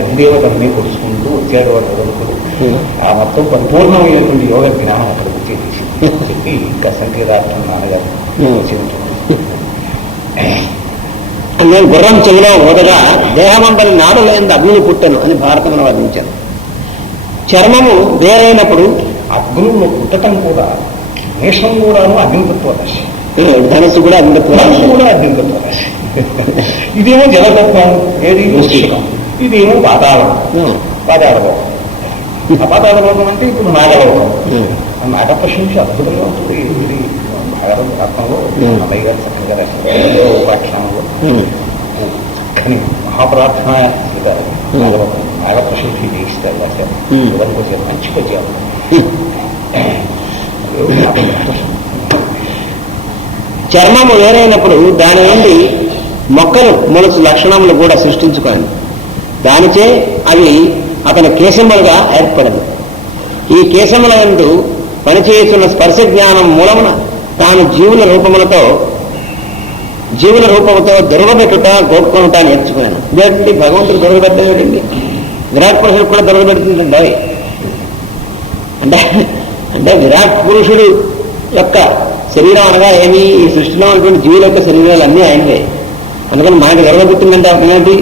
అధిదేవతల్ని కొలుసుకుంటూ వచ్చాడు వాడు వదులుకుడు. ఆ మొత్తం పరిపూర్ణమైనటువంటి యోగ జ్ఞానం అక్కడికి వచ్చేసి చెప్పి ఇంకా సంకీర్ణార్థం నాన్నగారు నేను గుర్రం చెవిలో ఊదగా దేహమంబరి నాడులేందు అగ్ని పుట్టను అని భారతంలో వర్ణించాను. చర్మము వేరైనప్పుడు అగ్నుల్లో పుట్టటం కూడా మేషం కూడాను అగ్నితత్వ రాశి, ధనస్సు కూడా అగ్నితత్వ రాశి. ఇదేమో జలతత్వం, ఏది వృశ్చికం, ఇదేమో పాతాళలోకం. అపాతాళలోకం అంటే ఇప్పుడు నాగలోకం. నాగ ప్రశంసి అద్భుతంగా ఉంటుంది. ఇది భారత రత్నంలో అన్నయ్య గారు చక్కగా రాశారు ఉపాఖ్యానంలో. కానీ మహాప్రార్థన చేశారు నాగలోకం. నాగ ప్రశంసి చేయిస్తారు రాశారు. ఇవన్నీ కొంచెం మంచి పద్యాలు. చర్మము వేరైనప్పుడు దాని నుండి మొక్కలు మొలుసు లక్షణములు కూడా సృష్టించుకోండి. దానిచే అవి అతని కేశములుగా ఏర్పడదు. ఈ కేశముల యందు పనిచేస్తున్న స్పర్శ జ్ఞానం మూలమున తాను జీవుల రూపముతో దొరకబెట్టుట గోపుకొనుట నేర్చుకున్నాను. ఇదేంటి భగవంతుడు దొరకబెట్టేటండి, విరాట్ పురుషుడు కూడా దొరకబెడుతుందండి. అంటే విరాట్ పురుషుడు యొక్క శరీరం అనగా ఏమి, ఈ సృష్టిలో ఉన్నటువంటి జీవుల యొక్క శరీరాలు అన్నీ ఆయనవే. అందుకని మనకి దొరకబెట్టిందంటే అర్థమేంటి,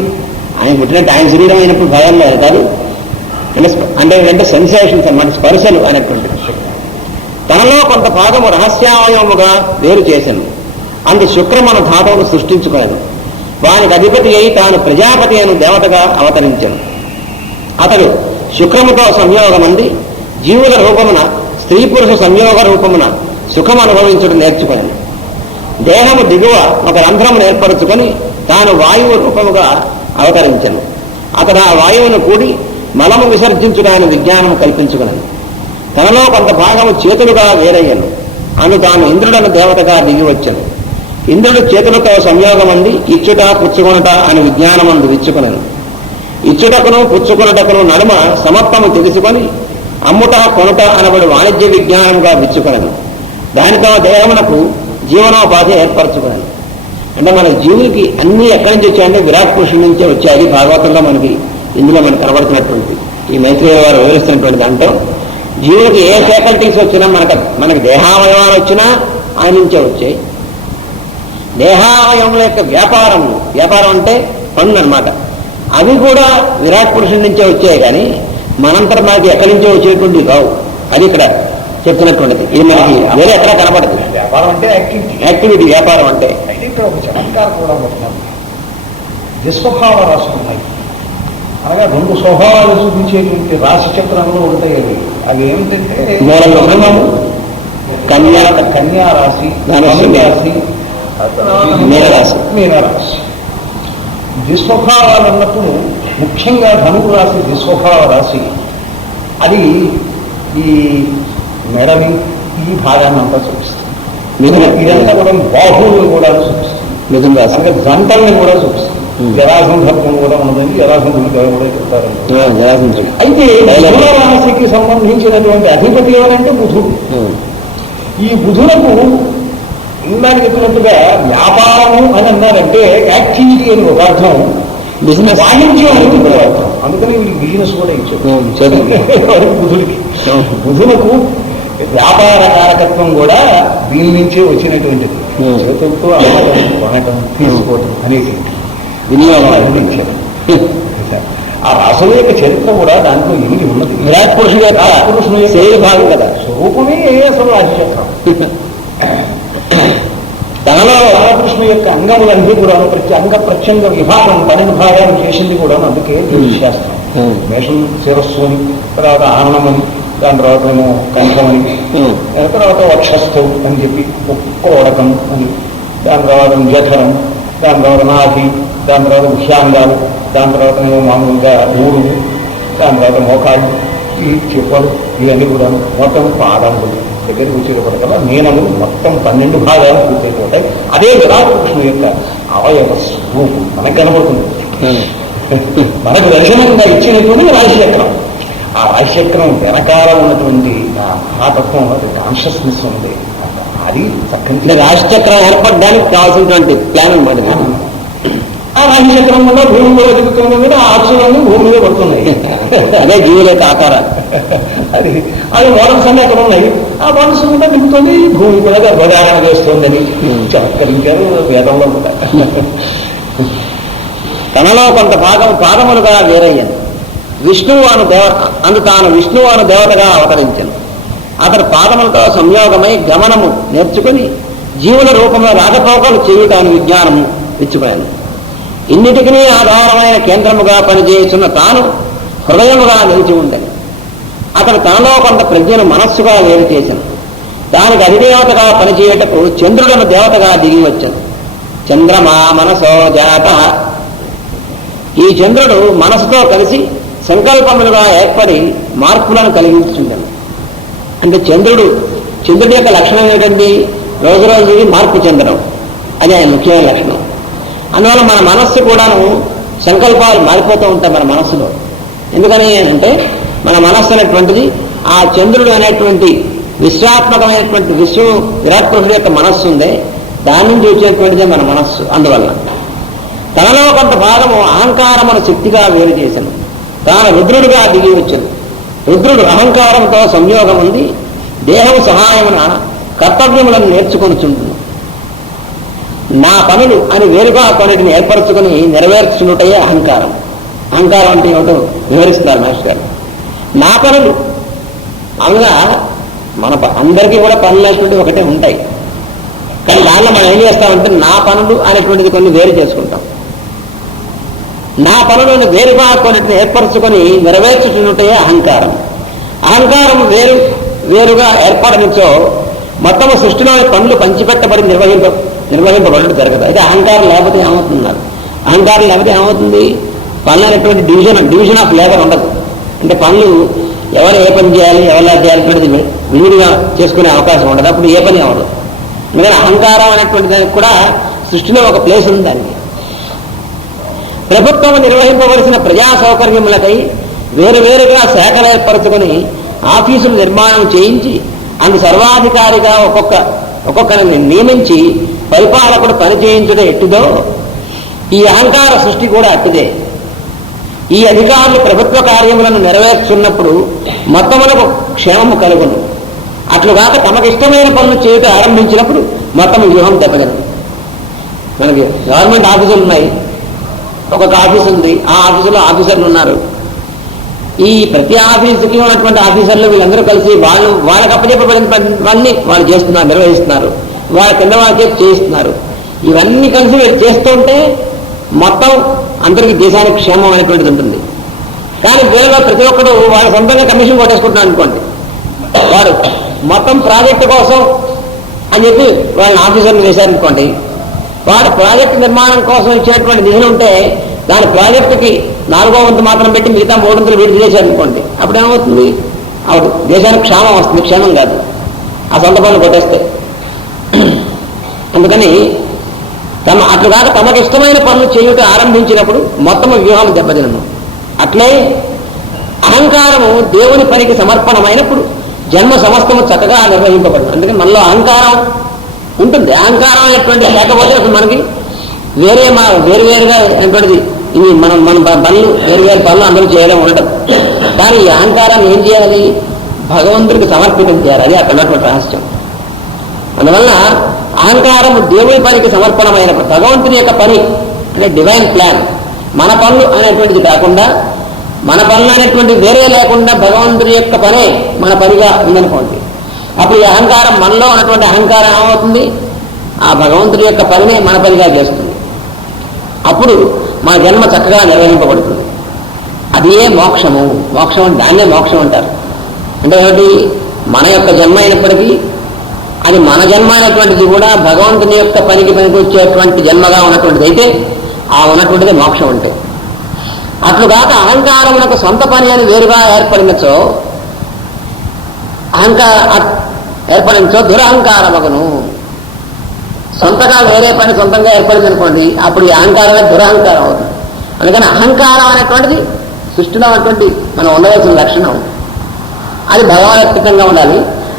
ఆయన పుట్టినట్టు ఆయన శరీరం అయినప్పుడు భయం లేదు కాదు. అంటే సెన్సేషన్స్ అన్నమాట, స్పర్శలు అనేటువంటి తనలో కొంత భాగము రహస్యావయవముగా వేరు చేశాను. అందు శుక్రమన ధాతువును సృష్టించుకోలేదు. వానికి అధిపతి అయి తాను ప్రజాపతి అయిన దేవతగా అవతరించాను. అతడు శుక్రముతో సంయోగమంది జీవుల రూపమున స్త్రీ పురుష సంయోగ రూపమున సుఖం అనుభవించడం నేర్చుకోలేదు. దేహము దిగువ ఒక రంధ్రమును ఏర్పరచుకొని తాను వాయువు రూపముగా అవతరించను. అతడు ఆ వాయువును కూడి మలము విసర్జించుటాన్ని విజ్ఞానము కల్పించుకున్నాను. తనలో కొంత భాగము చేతులుగా వేరయ్యను. అను తాను ఇంద్రుడను దేవతగా దిగి వచ్చను. ఇంద్రుడు చేతులతో సంయోగమంది ఇచ్చుట పుచ్చుకొనుట అని విజ్ఞానమందు విచ్చుకునను. ఇచ్చుటకును పుచ్చుకొనుటకును నడుమ సమత్వము తెలుసుకొని అమ్ముట కొనుట అనబడి వాణిజ్య విజ్ఞానముగా విచ్చుకొనను. దానితో దేహమునకు జీవనోపాధి ఏర్పరచుకున్నాను. అంటే మన జీవులకి అన్నీ ఎక్కడి నుంచి వచ్చాయంటే విరాట్ పురుషుడి నుంచే వచ్చాయి. భాగవతంలో మనకి ఇందులో మనకు కనబడుతున్నటువంటి ఈ మైత్రేయ వారు వివరిస్తున్నటువంటి దాంట్లో జీవులకి ఏ ఫ్యాకల్టీస్ వచ్చినా మనకి దేహావయవాలు వచ్చినా ఆయన నుంచే వచ్చాయి. దేహావయవముల యొక్క వ్యాపారం అంటే పనులు అనమాట, అవి కూడా విరాట్ పురుషుడి నుంచే వచ్చాయి. కానీ మనంతరం మనకి ఎక్కడి నుంచో వచ్చేటువంటివి కావు. అది ఇక్కడ చెప్తున్నటువంటిది. ఇది మనకి వేరే ఎక్కడ కనపడదు. వ్యాపారం అంటే యాక్టివిటీ, వ్యాపారం అంటే ఇక్కడ ఒక చమత్కారం కూడా పెట్టినాం. దుస్వభావ రాశులు ఉన్నాయి. అనగా రెండు స్వభావాలు చూపించేటువంటి రాశి చక్రంలో ఉంటాయి. అవి ఏమిటంటే కన్యా రాశి, మీనరాశి. దుస్వభావాలు అన్నప్పుడు ముఖ్యంగా ధనువు రాశి దుస్వభావ రాశి. అది ఈ మెడని ఈ భాగాన్ని అంతా చూపిస్తుంది. ఇదంతా కూడా బాహువులు కూడా చూపిస్తుంది. అంటే జంటల్ని కూడా చూపిస్తుంది. జరాసంధత్వం కూడా ఉన్నదని జరాసంధుడు కూడా చెప్తారు. అయితే రాశికి సంబంధించినటువంటి అధిపతి ఎవరంటే బుధుడు. ఈ బుధులకు ఇందాక చెప్పినట్టుగా వ్యాపారము అని అన్నారంటే యాక్టివిటీ అని ఒక అర్థం, బిజినెస్ వాణిజ్యం అనేది కూడా అర్థం. అందుకని వీళ్ళకి బిజినెస్ కూడా ఇచ్చారు బుధుడికి. బుధులకు వ్యాపార కారకత్వం కూడా దీని నుంచే వచ్చినటువంటిది. చేతులతో అమ్మటం, కొనటం, తీసుకోవటం అనేది వినియోగం ఇచ్చారు. ఆ రాసుల యొక్క చరిత్ర కూడా దాంట్లో ఏమిటి ఉన్నది. విరాట్ పురుషుడు భాగం కదా, స్వరూపమే అసలు రాజచక్రం. తనలో రామకృష్ణ యొక్క అంగములన్నీ కూడా అంగ ప్రత్యంగ విభాగం 12 భాగాలు చేసింది కూడా. అందుకే శాస్త్రం మేషం శిరస్సు అని, తర్వాత ఆనమని, దాని తర్వాత ఏమో కంఠమని, తర్వాత వక్షస్థం అని చెప్పి కోడకం అని, దాని తర్వాత జఠరం, దాని తర్వాత నాభి, దాని తర్వాత విషయాంగాలు, దాని తర్వాత ఏమో మామూలుగా ఊరు, దాని తర్వాత మోకాళ్ళు, ఈ చెప్పలు, ఇవన్నీ కూడా మొత్తం పాదములు దగ్గరికి వచ్చేటప్పటికల్లా మీనములు మొత్తం 12 భాగాలు పూర్తయిపోతాయి. అదే విరాట్ కృష్ణుడు యొక్క అవయవ స్వరూపం మనకు కనబడుతుంది. మనకు దర్శనంగా ఇచ్చినటువంటి రాశి చక్రం. ఆ రాశిచక్రం వెనకాల ఉన్నటువంటి ఆ తత్వం, కాన్షియస్నెస్ ఉంది. అది చక్కని రాశిచక్రం ఏర్పడడానికి కావాల్సినటువంటి ప్లాన్ అనమాట. ఆ రాశిచక్రం వల్ల భూమి మీద దిగుతున్న మీద ఆ అక్షరాన్ని భూమి మీద పడుతున్నాయి. అదే జీవుల యొక్క ఆకారాలు. అది మోడల్స్ అన్నీ అక్కడ ఉన్నాయి. ఆ మోడల్స్ కూడా దిగుతుంది, భూమి కూడా గర్భధారణ చేస్తుందని చమత్కరించారు వేదంలో కూడా. తనలో కొంత భాగం పాదములుగా వేరయ్యను. విష్ణువు అందు తాను విష్ణువు అను దేవతగా అవతరించను. అతడు పాదములతో సంయోగమై గమనము నేర్చుకుని జీవుల రూపంలో రాజపోకలు చేయుటానికి విజ్ఞానము ఇచ్చిపోయాను. ఇన్నిటికీ ఆధారమైన కేంద్రముగా పనిచేస్తున్న తాను హృదయముగా నిలిచి ఉండను. అతడు తనలో కొంత ప్రజ్ఞను మనస్సుగా వేరు చేశాను. దానికి అధిదేవతగా పనిచేయటకు చంద్రుడను దేవతగా దిగి వచ్చాను. చంద్రమా మనసో జాత. ఈ చంద్రుడు మనసుతో కలిసి సంకల్పములుగా ఏర్పడి మార్పులను కలిగించుండను. అంటే చంద్రుడి యొక్క లక్షణం ఏంటండి? రోజు రోజుకి మార్పు చెందడం, అది ఆయన ముఖ్యమైన లక్షణం. అందువల్ల మన మనస్సు కూడాను సంకల్పాలు మారిపోతూ ఉంటాయి మన మనస్సులో. ఎందుకని అంటే మన మనస్సు అనేటువంటిది ఆ చంద్రుడు అనేటువంటి విశ్వాత్మకమైనటువంటి విశ్వం విరాట్ పురుషుడు యొక్క మనస్సు ఉందే, దాని నుంచి వచ్చేటువంటిదే మన మనస్సు. అందువల్ల తనలో కొంత భాగము అహంకారమును శక్తిగా వేరు చేశాను. తాను రుద్రుడిగా దిగి వచ్చాను. రుద్రుడు అహంకారంతో సంయోగం ఉంది దేహం సహాయమున కర్తవ్యములను నేర్చుకొనిచుంటును. నా పనులు అని వేరుగా కొన్నిటిని ఏర్పరచుకుని నెరవేర్చున్నటయే అహంకారం. అహంకారం అంటే ఏమిటో వివరిస్తారు మాస్టర్ గారు. నా పనులు అనగా మన అందరికీ కూడా పనులు అనేటువంటివి ఒకటే ఉంటాయి. కానీ దానిలో మనం ఏం చేస్తామంటే నా పనులు అనేటువంటిది కొన్ని వేరు చేసుకుంటాం. నా పనులను వేరుగా కొన్నిటిని ఏర్పరచుకొని నెరవేర్చుతున్నటే అహంకారం. అహంకారం వేరుగా ఏర్పడనిచో మొత్తము సృష్టిలోని పనులు పంచిపెట్టబడి నిర్వహింపబడడం జరగదు. అయితే అహంకారం లేకపోతే ఏమవుతున్నారు? అహంకారం లేకపోతే ఏమవుతుంది? పనులు అనేటువంటి డివిజన్ ఆఫ్ లేబర్ ఉండదు. అంటే పనులు ఎవరు ఏ పని చేయాలి, ఎవరు చేయాలనేటువంటిది విడిగా చేసుకునే అవకాశం ఉండదు. అప్పుడు ఏ పని అవ్వదు. ఎందుకంటే అహంకారం అనేటువంటి దానికి కూడా సృష్టిలో ఒక ప్లేస్ ఉంది. దానికి ప్రభుత్వం నిర్వహింపవలసిన ప్రజా సౌకర్యములకై వేరువేరుగా శాఖలు ఏర్పరచుకొని ఆఫీసులు నిర్మాణం చేయించి అందు సర్వాధికారిగా ఒక్కొక్కరిని నియమించి పరిపాలకుడు పనిచేయించడం ఎట్టుదో ఈ అహంకార సృష్టి కూడా అట్టుదే. ఈ అధికారులు ప్రభుత్వ కార్యములను నెరవేర్చున్నప్పుడు మొత్తములకు క్షేమము కలుగును. అట్లుగాక తమకిష్టమైన పనులు చేయటం ఆరంభించినప్పుడు మొత్తం వ్యూహం దెబ్బగలదు. మనకి గవర్నమెంట్ ఆఫీసులు ఉన్నాయి, ఒక్కొక్క ఆఫీస్ ఉంది, ఆ ఆఫీసులో ఆఫీసర్లు ఉన్నారు. ఈ ప్రతి ఆఫీసుకి ఉన్నటువంటి ఆఫీసర్లు వీళ్ళందరూ కలిసి వాళ్ళకి అప్పచెప్పబడినవన్నీ వాళ్ళు చేస్తున్నారు, నిర్వహిస్తున్నారు. వాళ్ళ కింద వాళ్ళకి చేయిస్తున్నారు. ఇవన్నీ కలిసి వీళ్ళు చేస్తుంటే మొత్తం అందరికీ దేశానికి క్షేమం అనేటువంటిది ఉంటుంది. కానీ వీళ్ళలో ప్రతి ఒక్కరు వాళ్ళ సొంతంగా కమిషన్ కొట్టేసుకుంటున్నారు అనుకోండి. వాడు మొత్తం ప్రాజెక్టు కోసం అని చెప్పి వాళ్ళని ఆఫీసర్లు వేశారనుకోండి. వాడు ప్రాజెక్టు నిర్మాణం కోసం ఇచ్చినటువంటి నిధులు ఉంటే దాని ప్రాజెక్టుకి 4వ వంతు మాత్రం పెట్టి మిగతా 3 వంతులు విడుదల చేశారనుకోండి. అప్పుడు ఏమవుతుంది? అప్పుడు దేశానికి క్షేమం వస్తుంది, క్షేమం కాదు. ఆ సొంత పనులు కొట్టేస్తే. అందుకని అట్లుగాక తమకు ఇష్టమైన పనులు చేయుట ఆరంభించినప్పుడు మొత్తము వ్యూహాలు దెబ్బతినను. అట్లే అహంకారము దేవుని పనికి సమర్పణమైనప్పుడు జన్మ సమస్తము చక్కగా నిర్వహింపబడుతుంది. అందుకని మనలో అహంకారం ఉంటుంది. అహంకారం అనేటువంటి లేకపోతే అసలు మనకి వేరువేరుగా అనేటువంటిది ఇవి మన పనులు వేరువేరు పనులు అందరూ చేయడం ఉండడం. కానీ ఈ అహంకారాన్ని ఏం చేయాలి? భగవంతుడికి సమర్పితం చేయాలి. అది అక్కడ ఉన్నటువంటి రహస్యం. అందువల్ల అహంకారము దేవుని పనికి సమర్పణమైనప్పుడు భగవంతుని యొక్క పని అంటే డివైన్ ప్లాన్, మన పనులు అనేటువంటిది కాకుండా, మన పనులు అనేటువంటి వేరే లేకుండా భగవంతుని యొక్క పనే మన పనిగా ఉందనుకోండి. అప్పుడు ఈ అహంకారం, మనలో ఉన్నటువంటి అహంకారం ఏమవుతుంది? ఆ భగవంతుడి యొక్క పనినే మన పనిగా చేస్తుంది. అప్పుడు మన జన్మ చక్కగా నిర్వహింపబడుతుంది. అదే మోక్షము. మోక్షం దాన్నే మోక్షం అంటారు. అంటే ఏమిటి? మన యొక్క జన్మ అయినప్పటికీ అది మన జన్మ అయినటువంటిది కూడా భగవంతుని యొక్క పనికి వచ్చేటువంటి జన్మగా ఉన్నటువంటిది అయితే ఆ ఉన్నటువంటిది మోక్షం అంటే. అట్లుగాక అహంకారమునకు సొంత పని అని వేరుగా ఏర్పడినచో దురహంకారమగును. సొంతగా వేరే పని సొంతంగా ఏర్పడింది అనుకోండి, అప్పుడు ఈ అహంకారమే దురహంకారం అవుతుంది. అందుకని అహంకారం అనేటువంటిది సృష్టిలో ఉన్నటువంటి మనం ఉండవలసిన లక్షణం అది భగవద్గతంగా ఉండాలి.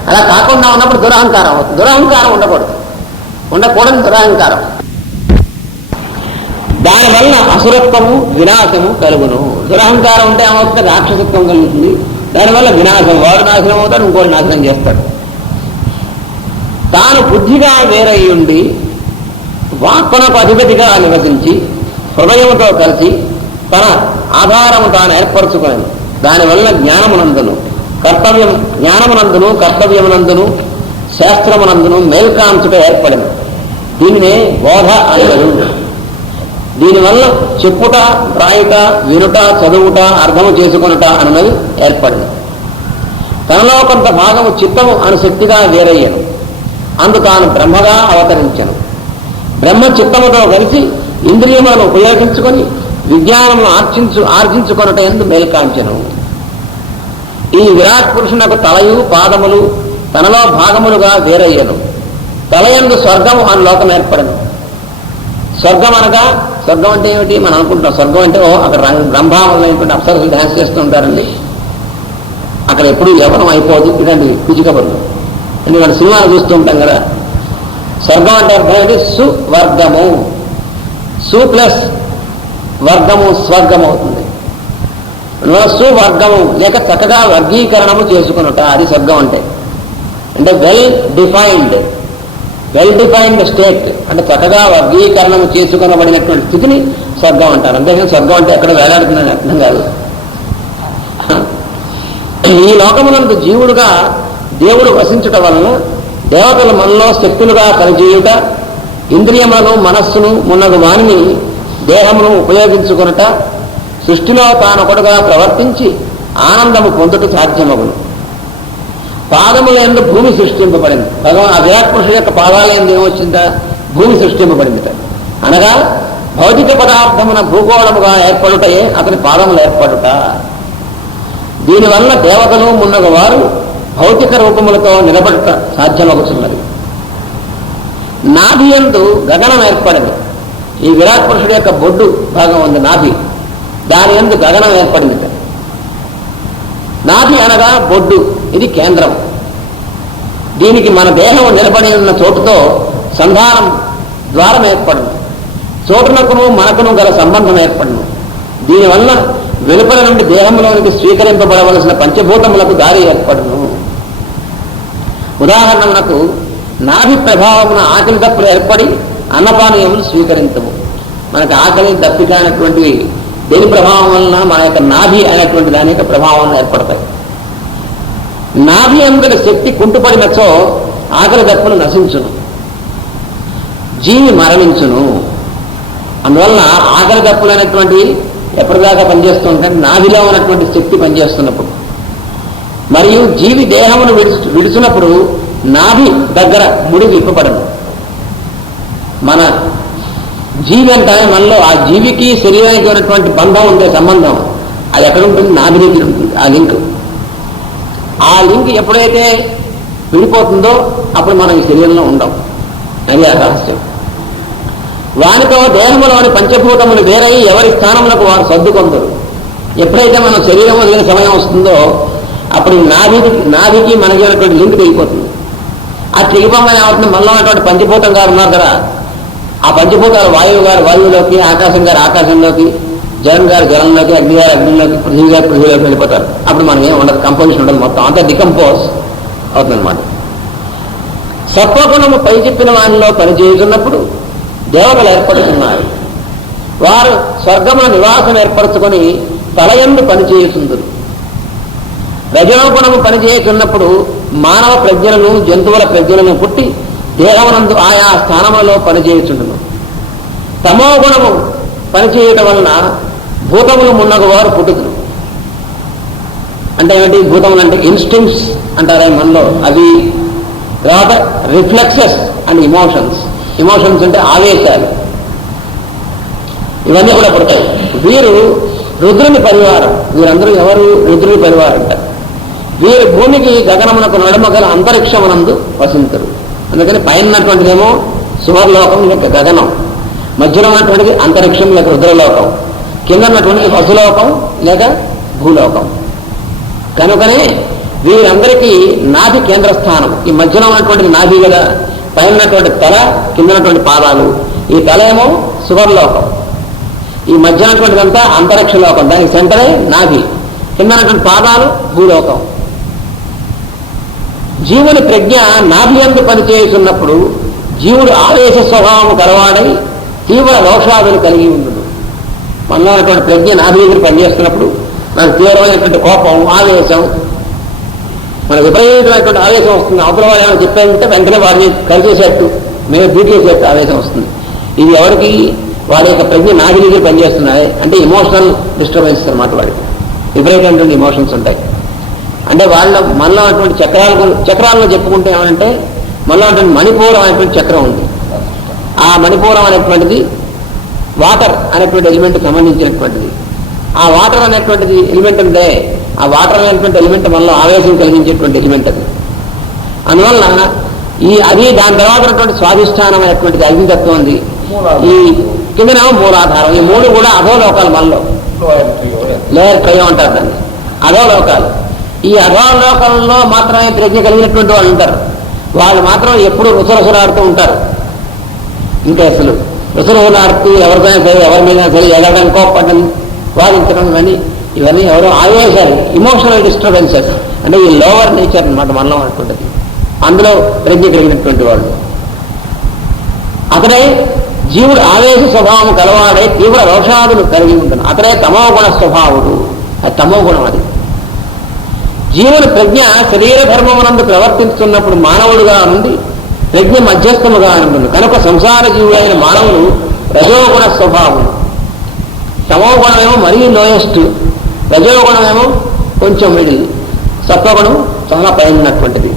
అలా కాకుండా ఉన్నప్పుడు దురహంకారం అవుతుంది. దురహంకారం ఉండకూడదు, ఉండకూడని దురహంకారం. దానివల్ల అసురత్వము వినాశము కలుగును. దురహంకారం ఉంటే ఏమవుతుంది? రాక్షసత్వం కలుగుతుంది. దానివల్ల వినాశం, వాడు నాశనం అవుతాడు, ఇంకోటి నాశనం చేస్తాడు. తాను బుద్ధిగా వేరయ్యుండి వాక్కునకు అధిపతిగా నివసించి హృదయముతో కలిసి తన ఆధారము తాను ఏర్పరచుకుని దానివల్ల జ్ఞానమునందును కర్తవ్యమునందును శాస్త్రమునందును మేల్కాంచుట ఏర్పడింది. దీనినే బోధ అనరు. దీనివల్ల చెప్పుట, రాయుట, వినుట, చదువుట, అర్థము చేసుకునుట అన్నది ఏర్పడింది. తనలో కొంత భాగము చిత్తము అను శక్తిగా వేరయ్యను. అందు తాను బ్రహ్మగా అవతరించను. బ్రహ్మ చిత్తముతో కలిసి ఇంద్రియములను ఉపయోగించుకొని విజ్ఞానమును ఆర్జించుకొనుట ఎందు మేల్కాంచెను. ఈ విరాట్ పురుషునకు తలయు పాదములు తనలో భాగములుగా వేరయ్యను. తలయందు స్వర్గము అని లోకం ఏర్పడను. స్వర్గం అనగా, స్వర్గం అంటే ఏమిటి మనం అనుకుంటాం. స్వర్గం అంటే అక్కడ బ్రహ్మావైనటువంటి అప్సరసులు డ్యాన్స్ చేస్తూ ఉంటారండి. అక్కడ ఎప్పుడు యవనం అయిపోదు. ఇదండి పిచ్చికబుర్లు. ఎందుకంటే సినిమాలు చూస్తూ ఉంటాం కదా. స్వర్గం అంటే అర్థం ఏంటి? సువర్గము. సు ప్లస్ వర్గము స్వర్గం అవుతుంది. సువర్గము లేక చక్కగా వర్గీకరణము చేసుకున్నట, అది స్వర్గం అంటే వెల్ డిఫైన్డ్ స్టేట్ అంటే చక్కగా వర్గీకరణము చేసుకునబడినటువంటి స్థితిని స్వర్గం అంటారు. అంతేగాని స్వర్గం అంటే ఎక్కడ వేలాడుతుందని అర్థం కాదు. ఈ లోకమునందు జీవుడుగా దేవుడు వసించుట వలన దేవతల మనలో శక్తులుగా పనిచేయుట, ఇంద్రియములను మనస్సును మున్నగు వాణిని దేహమును ఉపయోగించుకొనుట, సృష్టిలో తానొకడుగా ప్రవర్తించి ఆనందము పొందుట సాధ్యమగును. పాదములందు భూమి సృష్టింపబడింది. భగవాన్ ఆ విరాట్ పురుషుడు యొక్క పాదాలందు ఏమొచ్చిందా? భూమి సృష్టింపబడిందిట. అనగా భౌతిక పదార్థమున భూగోళముగా ఏర్పడుటయే అతని పాదములు ఏర్పడుట. దీనివల్ల దేవతలు మున్నగు వారు భౌతిక రూపములతో నిలబడుట సాధ్యమగుతున్నది. నాభియందు గగనం ఏర్పడింది. ఈ విరాట్ పురుషుడు యొక్క బొడ్డు భాగం ఉంది నాభి. దాని యందు గగనం ఏర్పడింది. నాభి అనగా బొడ్డు, ఇది కేంద్రం. దీనికి మన దేహం నిలబడి ఉన్న చోటుతో సంధానం ద్వారం ఏర్పడను. చోటునకును మనకును గల సంబంధం ఏర్పడను. దీనివల్ల వెలుపల నుండి దేహంలోనికి స్వీకరింపబడవలసిన పంచభూతములకు దారి ఏర్పడను. ఉదాహరణకు నాభి ప్రభావమున ఆకలి దప్పులు ఏర్పడి అన్నపానీయములు స్వీకరించము. మనకు ఆకలి దప్పిక అనేటువంటివి దేని ప్రభావం వలన? మన యొక్క నాభి అనేటువంటి దాని యొక్క ప్రభావం ఏర్పడతాయి. నాభి అందుల శక్తి కుంటుపడినచో ఆకలి దప్పులు నశించును, జీవి మరణించును. అందువల్ల ఆకలి దప్పులు అనేటువంటివి ఎప్పటిదాకా పనిచేస్తూ ఉంటాయి? నాభిలో ఉన్నటువంటి శక్తి పనిచేస్తున్నప్పుడు. మరియు జీవి దేహమును విడిచినప్పుడు నాభి దగ్గర ముడి విప్పబడదు. మన జీవి అంటే మనలో ఆ జీవికి శరీరానికి ఉన్నటువంటి బంధం ఉండే సంబంధం అది ఎక్కడ ఉంటుంది? నాభి దగ్గర ఉంటుంది. ఆ లింక్ ఎప్పుడైతే విడిపోతుందో అప్పుడు మనం ఈ శరీరంలో ఉండం. అది ఆ రహస్యం. వానితో దేహములోని పంచభూతములు వేరై ఎవరి స్థానములకు వారు సర్దుకొందరు. ఎప్పుడైతే మనం శరీరం వదిలిన సమయం వస్తుందో అప్పుడు నాభికి మనకి ఉన్నటువంటి లింక్ తెగిపోతుంది. ఆ తెగిపోగానే ఏమవుతుంది? మనలో ఉన్నటువంటి పంచభూతం గారు ఉన్నారు కదా, ఆ పంచభూతాలు వాయువు గారు వాయువులోకి, ఆకాశం గారు ఆకాశంలోకి, జలం గారు జలంలోకి, అగ్ని గారు అగ్నిలోకి, పృథ్వీ గారు పృథ్వీలోకి వెళ్ళిపోతారు. అప్పుడు మనం ఏం ఉండదు, కంపోజిషన్ ఉండదు, మొత్తం అంతా డికంపోజ్ అవుతుందన్నమాట. సత్వగుణము పై చెప్పిన వానిలో పనిచేస్తున్నప్పుడు దేవతలు ఏర్పడుతున్నారు. వారు స్వర్గమున నివాసం ఏర్పరచుకొని తలయందు పనిచేయుచుందురు. రజోగుణము పనిచేయుచున్నప్పుడు మానవ ప్రజ్ఞలను జంతువుల ప్రజ్ఞలను పుట్టి దేహమునందు ఆయా స్థానములలో పనిచేయుచుండును. తమో గుణము పనిచేయటం వలన భూతములు మున్నగు వారు పుట్టుతురు. అంటే ఏమిటి? భూతములు అంటే ఇన్స్టింక్ట్స్ అంటారే మనలో, అవి తర్వాత రిఫ్లెక్సెస్ అండ్ ఇమోషన్స్ అంటే ఆవేశాలు, ఇవన్నీ కూడా పుడతాయి. వీరు రుద్రుని పరివారం. వీరందరూ ఎవరు? రుద్రుని పరివారం అంటారు. వీరు భూమికి గగనమునకు నడుమ గల అంతరిక్షమునందు వసించరు. అందుకని పైన ఉన్నటువంటిదేమో సువర్లోకం లేక గగనం, మధ్యలో ఉన్నటువంటిది అంతరిక్షం లేక రుద్రలోకం, కింద ఉన్నటువంటి వసులోకం లేక భూలోకం. కనుకనే వీరందరికీ నాభి కేంద్రస్థానం. ఈ మధ్యలో ఉన్నటువంటిది నాభి కదా, పైన ఉన్నటువంటి తల, కింద ఉన్నటువంటి పాదాలు. ఈ తల ఏమో సువర్లోకం, ఈ మధ్య ఉన్నటువంటిదంతా అంతరిక్ష లోకం, దానికి సెంటరే నాభి, కింద ఉన్నటువంటి పాదాలు భూలోకం. జీవుని ప్రజ్ఞ నాభి యందు పనిచేస్తున్నప్పుడు జీవుడు ఆవేశ స్వభావం కలవాడై తీవ్ర రోషాదులు కలిగి ఉండదు. మనలో ఉన్నటువంటి ప్రజ్ఞ నాభి దగ్గర పనిచేస్తున్నప్పుడు మనకు తీవ్రమైనటువంటి కోపం, ఆవేశం, మన విపరీతమైనటువంటి ఆవేశం వస్తుంది. అవతల వాళ్ళు ఏమైనా చెప్పారంటే వెంటనే వాడిని కలిసేసేట్టు, మేము బీటేసేట్టు ఆవేశం వస్తుంది. ఇది ఎవరికి? వాడి యొక్క ప్రజ్ఞ నాభి దగ్గర పనిచేస్తున్నాయి అంటే ఇమోషనల్ డిస్టర్బెన్స్ అనమాట. వాడికి విపరీతమైనటువంటి ఇమోషన్స్ ఉంటాయి. అంటే మనలో అటువంటి చక్రాలను చెప్పుకుంటే ఏమంటే మనలో అటువంటి మణిపూరం అనేటువంటి చక్రం ఉంది. ఆ మణిపూరం అనేటువంటిది వాటర్ అనేటువంటి ఎలిమెంట్ సంబంధించినటువంటిది. ఆ వాటర్ అనేటువంటిది ఎలిమెంట్ ఉంటే ఆ వాటర్ అనేటువంటి ఎలిమెంట్ మనలో ఆవేశం కలిగించేటువంటి ఎలిమెంట్ అది. అందువల్ల అది దాని తర్వాత ఉన్నటువంటి స్వాధిష్టానం అనేటువంటిది అగ్నితత్వం ఉంది. ఈ కిందనేమో మూలాధారం. ఈ మూడు కూడా అధోలోకాలు మనలో, లేయర్ ట్రయో అంటారు దాన్ని, అధోలోకాలు. ఈ అధోలోకంలో మాత్రమే ప్రజ్ఞ కలిగినటువంటి వాళ్ళు ఉంటారు. వాళ్ళు మాత్రం ఎప్పుడు రుసరుసలాడుతూ ఉంటారు. ఇంకా అసలు రుసరుసలాడుతూ ఎవరికైనా సరే, ఎవరి మీద సరే ఎగడం, కోపడడం, వాదించడం, ఇవన్నీ ఎవరో ఆవేశాలు, ఇమోషనల్ డిస్టర్బెన్సెస్. అంటే ఈ లోవర్ నేచర్ అన్నమాట మనలో అనుకుంటుంది. అందులో ప్రజ్ఞ కలిగినటువంటి వాళ్ళు. అతడే జీవుడు ఆవేశ స్వభావం కలవాడే తీవ్ర రోషాదులు కలిగి ఉంటాడు. అతడే తమోగుణ స్వభావుడు. అది తమో గుణం. అది జీవుని ప్రజ్ఞ శరీర ధర్మమునందు ప్రవర్తిస్తున్నప్పుడు మానవుడుగా నుండి ప్రజ్ఞ మధ్యస్థముగా ఉంటుంది. కనుక సంసార జీవుడైన మానవుడు రజోగుణ స్వభావం. తమోగుణమేమో మరీ లోయెస్ట్, రజోగుణమేమో కొంచెం మిడిల్, సత్వగుణం చాలా పైనటువంటిది.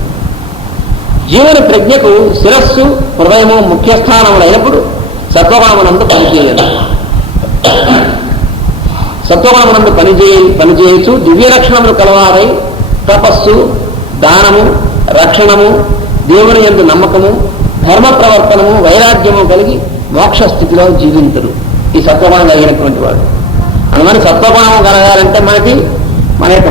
జీవుని ప్రజ్ఞకు శిరస్సు, హృదయము ముఖ్య స్థానములైనప్పుడు సత్వగుణమునందు పనిచేయదు. సత్వగుణమునందు పనిచేయచ్చు దివ్య లక్షణములు కలవారై తపస్సు, దానము, రక్షణము, దేవుని యందు నమ్మకము, ధర్మ ప్రవర్తనము, వైరాగ్యము కలిగి మోక్ష స్థితిలో జీవించరు ఈ సత్వగుణం కలిగినటువంటి వాడు. అందువల్ల సత్వగుణం కలగాలంటే మనకి మన యొక్క